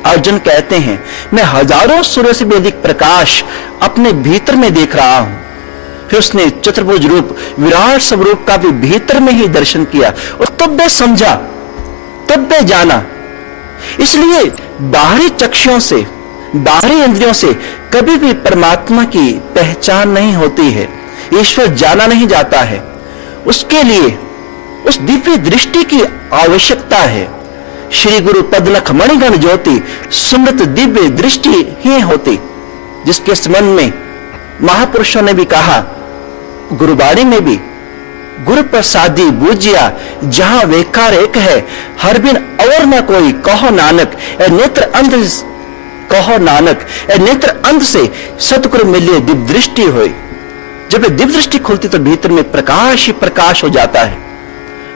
अर्जुन कहते हैं, मैं हजारों सूर्य से भी अधिक प्रकाश अपने भीतर में देख रहा हूं। फिर उसने चतुर्भुज रूप विराट स्वरूप का भी भीतर में ही दर्शन किया और तब वह समझा, तब वह जाना। इसलिए बाहरी चक्षुओं से, बाहरी इंद्रियों से कभी भी परमात्मा की पहचान नहीं होती है, ईश्वर जाना नहीं जाता है। उसके लिए उस दिव्य दृष्टि की आवश्यकता है। श्री गुरु पदलख मणिगण ज्योति सुमृत दिव्य दृष्टि ही होती, जिसके संबंध में महापुरुषों ने भी कहा, गुरुबाणी में भी, गुरु प्रसादी बूजिया जहां वेकार एक है, हर बिन और न कोई, कहो नानक ए नेत्र अंध, कहो नानक ए नेत्र अंध से सतगुरु मिलिए दिव्य दृष्टि होई। जब ये दिव्य दृष्टि खुलती तो भीतर में प्रकाश ही प्रकाश हो जाता है।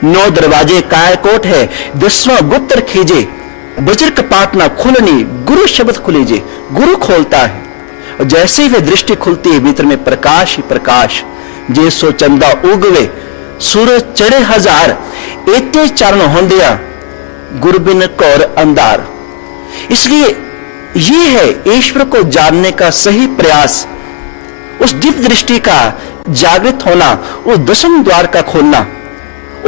9 दरवाजे कायकोट है, 10वां गुप्त खीजे, वज्र कपाट ना खुलनी, गुरु शब्द खुलीजे। गुरु खोलता है, और जैसे ही वे दृष्टि खुलती है भीतर में प्रकाश ही प्रकाश। जे सो चंदा उगवे सूरज चढ़े हजार, एते चारण होंदिया गुरु बिन कौर अंधार। इसलिए ये है ईश्वर को जानने का सही प्रयास, उस दिव्य दृष्टि का जागृत होना, उस 10वें द्वार का खोलना।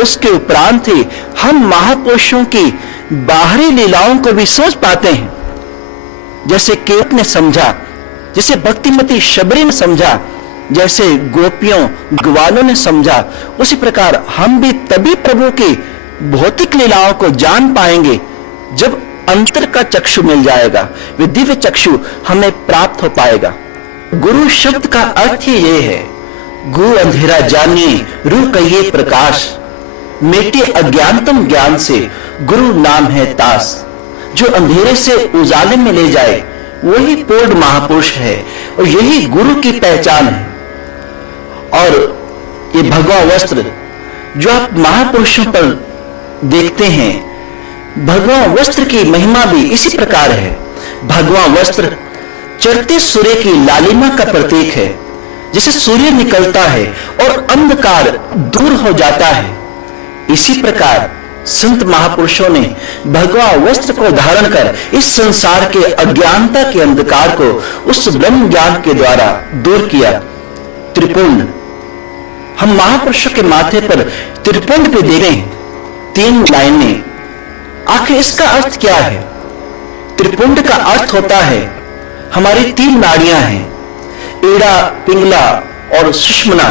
उसके उपरांत ही हम महापुरुषों की बाहरी लीलाओं को भी समझ पाते हैं। जैसे केवट ने समझा, जैसे भक्तिमती शबरी ने समझा, जैसे गोपियों ग्वालों ने समझा, उसी प्रकार हम भी तभी प्रभु की भौतिक लीलाओं को जान पाएंगे जब अंतर का चक्षु मिल जाएगा, वे दिव्य चक्षु हमें प्राप्त हो पाएगा। गुरु शब्द का अर्थ ही ये है, गु अंधेरा जानिए, रू कहिए प्रकाश, मेटे अज्ञानतम ज्ञान से, गुरु नाम है तास। जो अंधेरे से उजाले में ले जाए वही पूर्ण महापुरुष है, और यही गुरु की पहचान है। और ये भगवा वस्त्र जो आप महापुरुषों पर देखते हैं, भगवा वस्त्र की महिमा भी इसी प्रकार है। भगवा वस्त्र चढ़ते सूर्य की लालिमा का प्रतीक है। जैसे सूर्य निकलता है और अंधकार दूर हो जाता है, इसी प्रकार संत महापुरुषों ने भगवा वस्त्र को धारण कर इस संसार के अज्ञानता के अंधकार को उस ब्रह्म ज्ञान के द्वारा दूर किया। त्रिपुंड, हम महापुरुषों के माथे पर त्रिपुंड पे दे रहे हैं, 3 लाइनें। आखिर इसका अर्थ क्या है? त्रिपुंड का अर्थ होता है हमारी 3 नाड़ियां हैं, एड़ा, पिंगला और सुषुम्ना।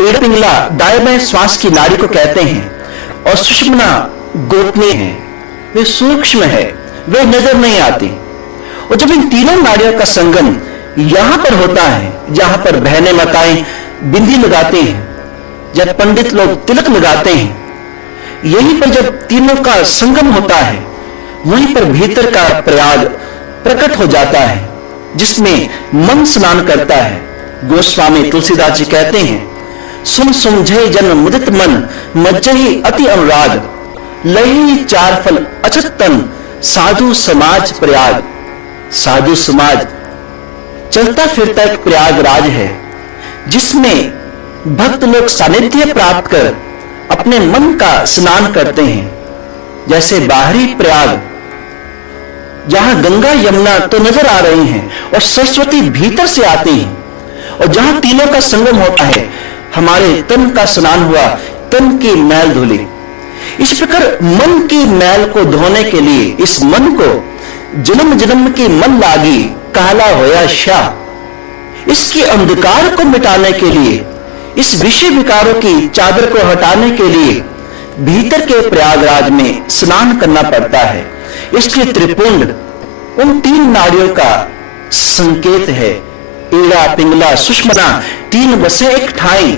एड़ा पिंगला दाएं बाएं श्वास की नाड़ी को कहते हैं, और सुषुम्ना गोपनीय है, वे सूक्ष्म है, वे नजर नहीं आती। और जब इन तीनों नाड़ियों का संगम यहां पर होता है, जहां पर बहनें माताएं बिंदी लगाते हैं, जब पंडित लोग तिलक लगाते हैं, यहीं पर जब तीनों का संगम होता है, वहीं पर भीतर का प्रयाग प्रकट हो जाता है, जिसमें मन स्नान करता है। गोस्वामी तुलसीदास जी कहते हैं, सुन सुमझे जन मुदित मन, मज्जहि अति अनुराग, लही 4 फल अछत तन, साधु समाज प्रयाग। साधु समाज चलता फिरता एक प्रयागराज है, जिसमें भक्त लोग सानिध्य प्राप्त कर अपने मन का स्नान करते हैं। जैसे बाहरी प्रयाग, जहां गंगा यमुना तो नजर आ रही हैं और सरस्वती भीतर से आती हैं, और जहां तीनों का संगम होता है, हमारे तन का स्नान हुआ, तन की मैल धुली। इस प्रकार मन की मैल को धोने के लिए, इस मन को जन्म जन्म की मन लागी काला होया शाह, इसके अंधकार को मिटाने के लिए, इस विषय विकारों की चादर को हटाने के लिए भीतर के प्रयागराज में स्नान करना पड़ता है। इसलिए त्रिपुंड उन 3 नाड़ियों का संकेत है। एड़ा, पिंगला, सुषुम्ना 3 बसे एक ठाई,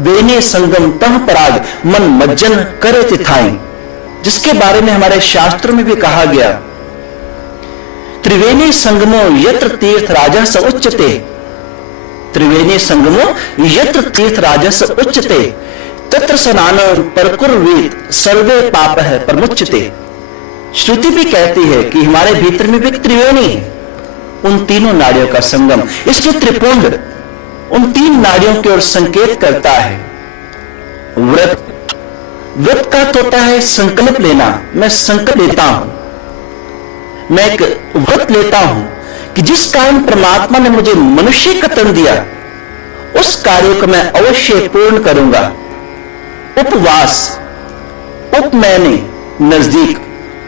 वेने संगम तह पराग, मन मज्जन करे तिथाई, जिसके बारे में हमारे शास्त्रों में भी कहा गया, त्रिवेणी संगमो यत्र तीर्थ राजस उच्चते, त्रिवेणी संगमो यत्र तीर्थ राजस उच्चते, तत्र स्नान परकुर्वीत सर्वे पाप है प्रमुच्यते। श्रुति भी कहती है कि हमारे भीतर में भी त्रिवेणी है, उन तीनों नाड़ियों का संगम। इसलिए त्रिपुंड उन 3 नाड़ियों की ओर संकेत करता है। व्रत, व्रत का तो होता है संकल्प लेना। मैं संकल्प लेता हूं, मैं एक व्रत लेता हूं कि जिस कारण परमात्मा ने मुझे मनुष्य का तन दिया, उस कार्य को मैं अवश्य पूर्ण करूंगा। उपवास, उप मैंने नजदीक,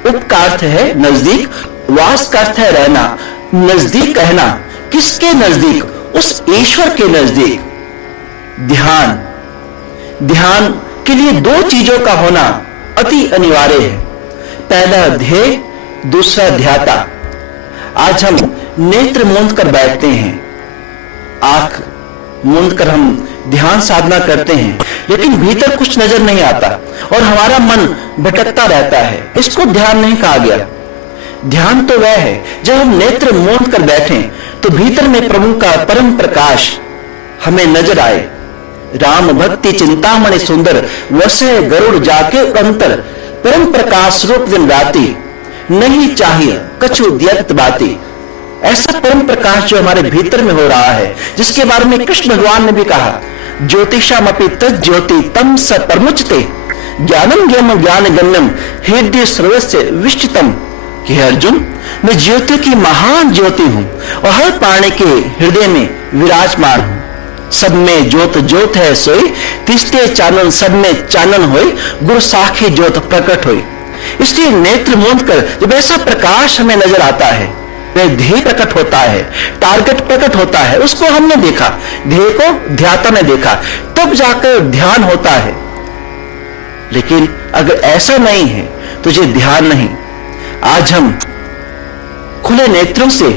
उप का अर्थ है नजदीक, वास का अर्थ है रहना, नजदीक कहना। किसके नजदीक? उस ईश्वर के नजदीक। ध्यान, ध्यान के लिए दो चीजों का होना अति अनिवार्य है। पहला ध्येय, दूसरा ध्याता। आज हम नेत्र मूंद कर बैठते हैं, आंख मूंद कर हम ध्यान साधना करते हैं, लेकिन भीतर कुछ नजर नहीं आता और हमारा मन भटकता रहता है। इसको ध्यान नहीं कहा गया। ध्यान तो वह है जब हम नेत्र मूंद कर बैठें तो भीतर में प्रभु का परम प्रकाश हमें नजर आए। राम भक्ति चिंतामणि सुंदर, वसै गरुड़ जाके अंतर, परम प्रकाश रूप दिन राति, नहीं चाहिए कछु द्यत बाती। ऐसा परम प्रकाश जो हमारे भीतर में हो रहा है, जिसके बारे में कृष्ण भगवान ने भी कहा, ज्योतिषामपि तत् ज्योति तम स परमुच्यते, ज्ञानम ज्ञम ज्ञान गम्यम हृदय सर्वस्य विष्टितम। कि हे अर्जुन, मैं ज्योति की महान ज्योति हूं और हर प्राणी के हृदय में विराजमान हूं। सब में ज्योत ज्योत है सोई, तिस्ते चानन सब में चानन होई, गुरु साखी ज्योत प्रकट होई। इसलिए नेत्र मूंद कर जब ऐसा प्रकाश हमें नजर आता है, वह ध्येय प्रकट होता है, टारगेट प्रकट होता है, उसको हमने देखा, ध्येय को ध्याता ने देखा, तब जाकर ध्यान होता है। लेकिन अगर ऐसा नहीं है तो ये ध्यान नहीं। आज हम खुले नेत्रों से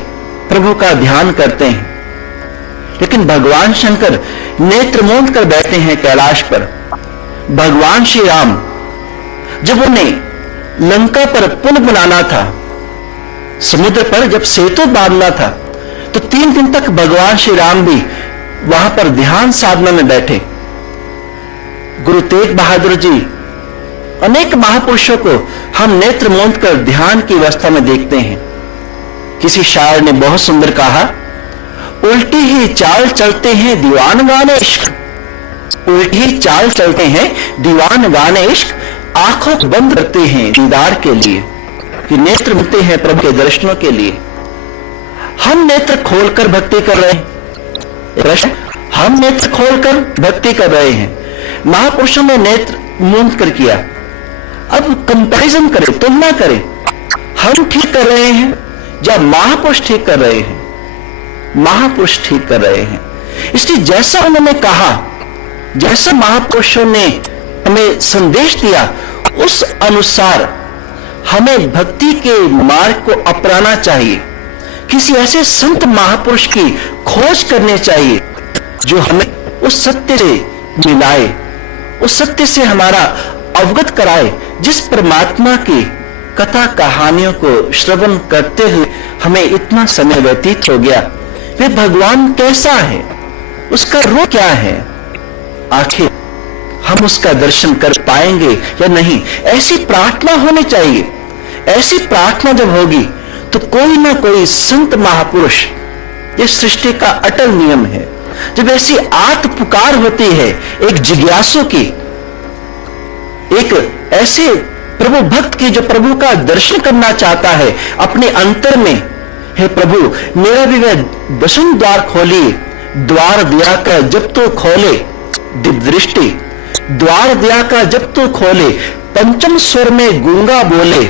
प्रभु का ध्यान करते हैं, लेकिन भगवान शंकर नेत्र मूंद कर बैठे हैं कैलाश पर। भगवान श्री राम जब उन्हें लंका पर पुल बनाना था, समुद्र पर जब सेतु बांधना था, तो 3 दिन तक भगवान श्री राम भी वहां पर ध्यान साधना में बैठे। गुरु तेग बहादुर जी, अनेक महापुरुषों को हम नेत्र मूंद कर ध्यान की अवस्था में देखते हैं। किसी शायर ने बहुत सुंदर कहा, उल्टी ही चाल चलते हैं दीवान गाने इश्क, उल्टी ही चाल चलते हैं दीवान गाने इश्क, आंखों को बंद करते हैं दीदार के लिए, कि नेत्र मिलते हैं प्रभु के दर्शनों के लिए। हम नेत्र खोलकर भक्ति कर रहे हैं। प्रश्न, हम नेत्र खोलकर भक्ति कर रहे हैं, महापुरुषों ने नेत्र मूंद कर किया। अब कंपैरिजन करें, तुलना करें, हम ठीक कर रहे हैं या महापुरुष ठीक कर रहे हैं? महापुरुष ठीक कर रहे हैं। इसलिए जैसा उन्होंने कहा, जैसा महापुरुषों ने हमें संदेश दिया, उस अनुसार हमें भक्ति के मार्ग को अपनाना चाहिए। किसी ऐसे संत महापुरुष की खोज करनी चाहिए जो हमें उस सत्य से मिलाए, उस सत्य से हमारा अवगत कराए, जिस परमात्मा की कथा कहानियों को श्रवण करते हुए हमें इतना समय व्यतीत हो गया। वे भगवान कैसा है, उसका रूप क्या है, आखिर हम उसका दर्शन कर पाएंगे या नहीं? ऐसी प्रार्थना होनी चाहिए। ऐसी प्रार्थना जब होगी तो कोई ना कोई संत महापुरुष, ये सृष्टि का अटल नियम है, जब ऐसी आर्त पुकार होती है एक जिज्ञासु की, एक ऐसे प्रभु भक्त की जो प्रभु का दर्शन करना चाहता है अपने अंतर में, हे प्रभु मेरा भी वह दशम द्वार खोलिए, द्वार दिया का जब तो खोले दिव्य दृष्टि, द्वार दिया का जब तो खोले, पंचम स्वर में गूंगा बोले,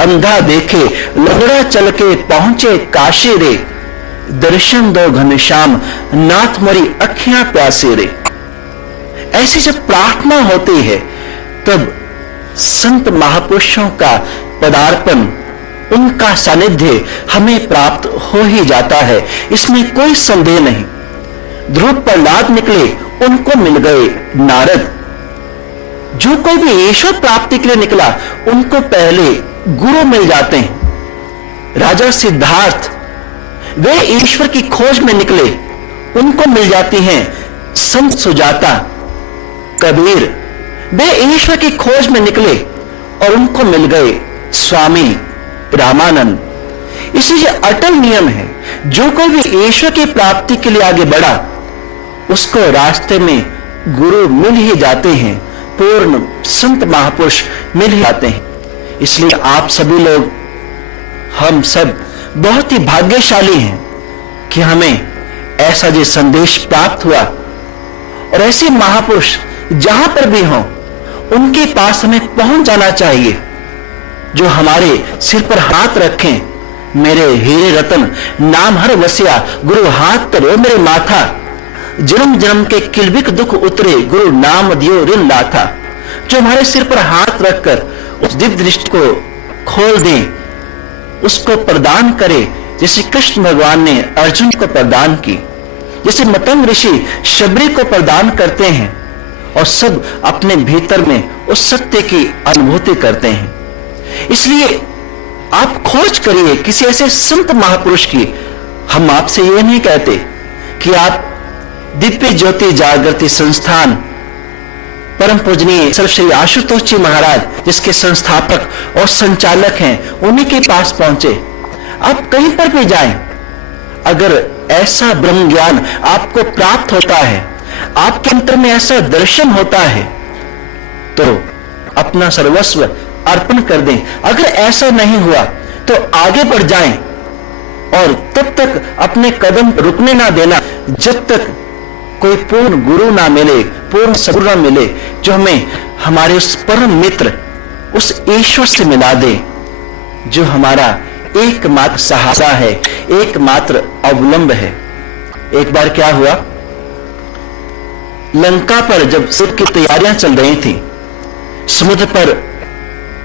अंधा देखे लंगड़ा चल के पहुंचे काशी रे, दर्शन दो घनश्याम नाथ मरी अखियां प्यासे रे। ऐसी जब प्रार्थना होती है तब संत महापुरुषों का पदार्पण, उनका सानिध्य हमें प्राप्त हो ही जाता है, इसमें कोई संदेह नहीं। ध्रुव प्रहलाद निकले, उनको मिल गए नारद। जो कोई भी ईश्वर प्राप्ति के लिए निकला, उनको पहले गुरु मिल जाते हैं। राजा सिद्धार्थ, वे ईश्वर की खोज में निकले, उनको मिल जाती हैं संत सुजाता। कबीर, वे ईश्वर की खोज में निकले और उनको मिल गए स्वामी रामानंद। इसलिए अटल नियम है, जो कोई भी ईश्वर की प्राप्ति के लिए आगे बढ़ा, उसको रास्ते में गुरु मिल ही जाते हैं, पूर्ण संत महापुरुष मिल ही जाते हैं। इसलिए आप सभी लोग, हम सब बहुत ही भाग्यशाली हैं कि हमें ऐसा जो संदेश प्राप्त हुआ, और ऐसे महापुरुष जहां पर भी हों उनके पास हमें पहुंच जाना चाहिए, जो हमारे सिर पर हाथ रखें, मेरे हीरे रतन नाम हर वसिया, गुरु हाथ तरो मेरे माथा, जन्म जन्म के किलबिक दुख उतरे, गुरु नाम दियो रिन लाथा। जो हमारे सिर पर हाथ रखकर उस दिव्य दृष्टि को खोल दे, उसको प्रदान करे, जैसे कृष्ण भगवान ने अर्जुन को प्रदान की, जैसे मतंग ऋषि शबरी को प्रदान करते हैं, और सब अपने भीतर में उस सत्य की अनुभूति करते हैं। इसलिए आप खोज करिए किसी ऐसे संत महापुरुष की। हम आपसे ये नहीं कहते कि आप दिव्य ज्योति जागृति संस्थान परम पूजनीय सर्वश्री आशुतोष जी महाराज, जिसके संस्थापक और संचालक हैं, उन्हीं के पास पहुंचे। आप कहीं पर भी जाएं, अगर ऐसा ब्रह्म ज्ञान आपको प्राप्त होता है, आपके अंतर में ऐसा दर्शन होता है, तो अपना सर्वस्व अर्पण कर दें। अगर ऐसा नहीं हुआ तो आगे बढ़ जाएं, और तब तक अपने कदम रुकने ना देना जब तक कोई पूर्ण गुरु ना मिले, पूर्ण सद्गुरु ना मिले, जो हमें हमारे उस परम मित्र, उस ईश्वर से मिला दे, जो हमारा एकमात्र सहारा है, एकमात्र अवलंब है। एक बार क्या हुआ, लंका पर जब युद्ध की तैयारियां चल रही थी, समुद्र पर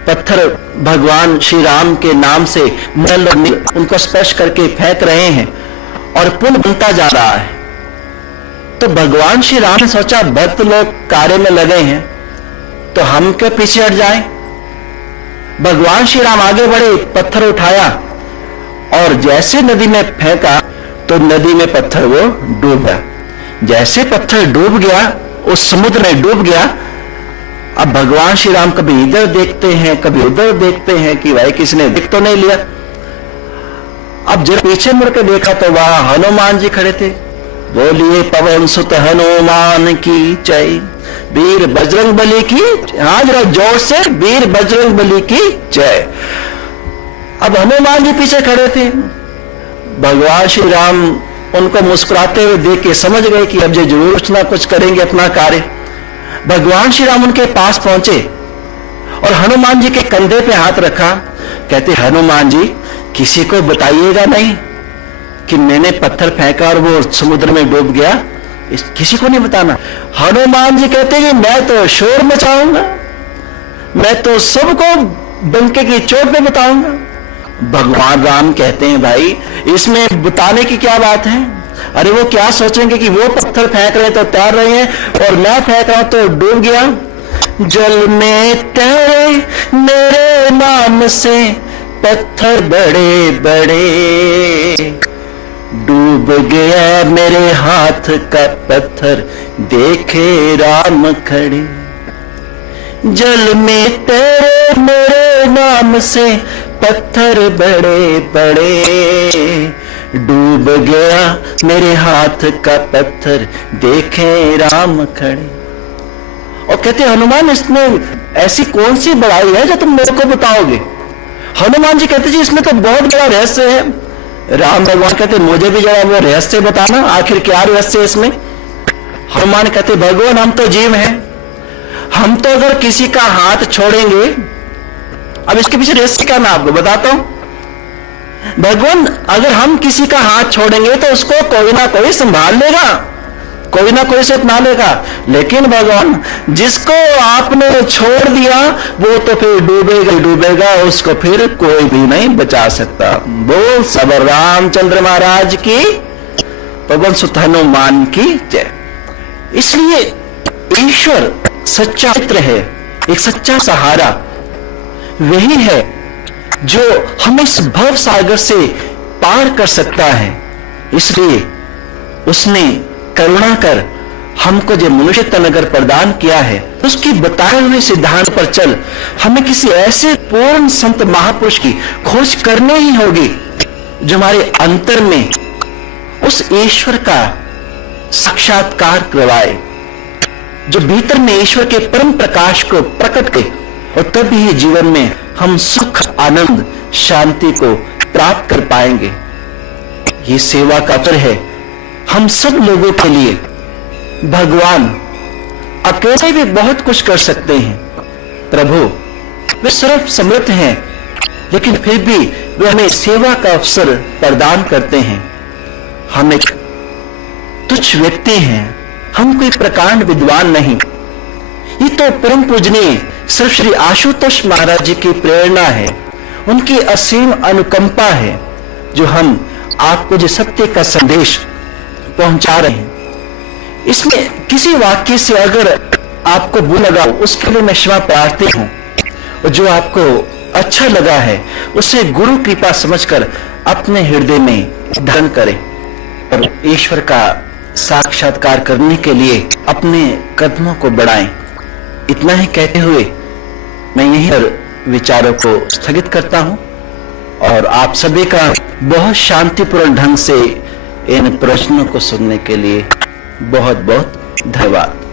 पत्थर भगवान श्री राम के नाम से मल और नील उनको स्पर्श करके फेंक रहे हैं, और पुल बनता जा रहा है। तो भगवान श्री राम ने सोचा, भक्त लोग कार्य में लगे हैं, तो हम क्यों पीछे हट जाएं? भगवान श्री राम आगे बढ़े, पत्थर उठाया और जैसे नदी में फेंका तो नदी में पत्थर वो डूब गया। जैसे पत्थर डूब गया, उस समुद्र में डूब गया। अब भगवान श्री राम कभी इधर देखते हैं, कभी उधर देखते हैं कि भाई किसने देख तो नहीं लिया। अब जब पीछे मुड़ के देखा तो वहां हनुमान जी खड़े थे। बोलिए पवन सुत हनुमान की जय, वीर बजरंग बली की, हाँ जरा जोर से, वीर बजरंग बली की जय। अब हनुमान जी पीछे खड़े थे। भगवान श्री राम उनको मुस्कुराते हुए देख के समझ गए कि अब ये जरूर कुछ ना कुछ करेंगे अपना कार्य। भगवान श्री राम उनके पास पहुंचे और हनुमान जी के कंधे पे हाथ रखा। कहते, हनुमान जी किसी को बताइएगा नहीं कि मैंने पत्थर फेंका और वो समुद्र में डूब गया, किसी को नहीं बताना। हनुमान जी कहते कि मैं तो शोर मचाऊंगा, मैं तो सबको डंके की चोट पे बताऊंगा। भगवान राम कहते हैं, भाई इसमें बताने की क्या बात है? अरे वो क्या सोचेंगे कि वो पत्थर फेंक रहे हैं तो तैर रहे हैं, और मैं फेंक रहा हूं तो डूब गया। जल में तैरे मेरे नाम से पत्थर बड़े बड़े, डूब गया मेरे हाथ का पत्थर देखे राम खड़े। जल में तैरे मेरे नाम से पत्थर बड़े बड़े, डूब गया मेरे हाथ का पत्थर देखे राम खड़े। और कहते, हनुमान इसमें ऐसी कौन सी बड़ाई है जो तुम मेरे को बताओगे? हनुमान जी कहते, जी इसमें तो बहुत बड़ा रहस्य है। राम भगवान कहते, मुझे भी जरा वो रहस्य बताना, आखिर क्या रहस्य है इसमें? हनुमान कहते, भगवान हम तो जीव हैं, हम तो अगर किसी का हाथ छोड़ेंगे, अब इसके पीछे रहस्य क्या मैं आपको बताता हूं। भगवान अगर हम किसी का हाथ छोड़ेंगे तो उसको कोई ना कोई संभाल लेगा, कोई ना कोई से अपना लेगा। लेकिन भगवान जिसको आपने छोड़ दिया वो तो फिर डूबेगा डूबेगा, उसको फिर कोई भी नहीं बचा सकता। बोल सबर रामचंद्र महाराज की, पवन सुत हनुमान की जय। इसलिए ईश्वर सच्चा मित्र है, एक सच्चा सहारा वही है जो हमें इस भव सागर से पार कर सकता है। इसलिए उसने करुणा कर हमको जो मनुष्य तन अगर प्रदान किया है, तो उसकी बताए हुए सिद्धांत पर चल हमें किसी ऐसे पूर्ण संत महापुरुष की खोज करनी ही होगी जो हमारे अंतर में उस ईश्वर का साक्षात्कार करवाए, जो भीतर में ईश्वर के परम प्रकाश को प्रकट करे, और तभी ही जीवन में हम सुख आनंद शांति को प्राप्त कर पाएंगे। ये सेवा का अवसर है हम सब लोगों के लिए। भगवान अकेले भी बहुत कुछ कर सकते हैं। प्रभु वे सर्व समर्थ हैं, लेकिन फिर भी वे हमें सेवा का अवसर प्रदान करते हैं। हम एक तुच्छ व्यक्ति हैं, हम कोई प्रकांड विद्वान नहीं। ये तो परम पूजनीय सिर्फ श्री आशुतोष महाराज जी की प्रेरणा है, उनकी असीम अनुकंपा है जो हम आपको जो सत्य का संदेश पहुंचा रहे हैं। इसमें किसी वाक्य से अगर आपको बुरा लगा उसके लिए मैं क्षमा प्रार्थी हूं, और जो आपको अच्छा लगा है उसे गुरु कृपा समझकर अपने हृदय में धारण करें और ईश्वर का साक्षात्कार करने के लिए अपने कदमों को बढ़ाएं। इतना ही कहते हुए मैं यहीं पर विचारों को स्थगित करता हूं और आप सभी का बहुत शांतिपूर्ण ढंग से इन प्रश्नों को सुनने के लिए बहुत बहुत धन्यवाद।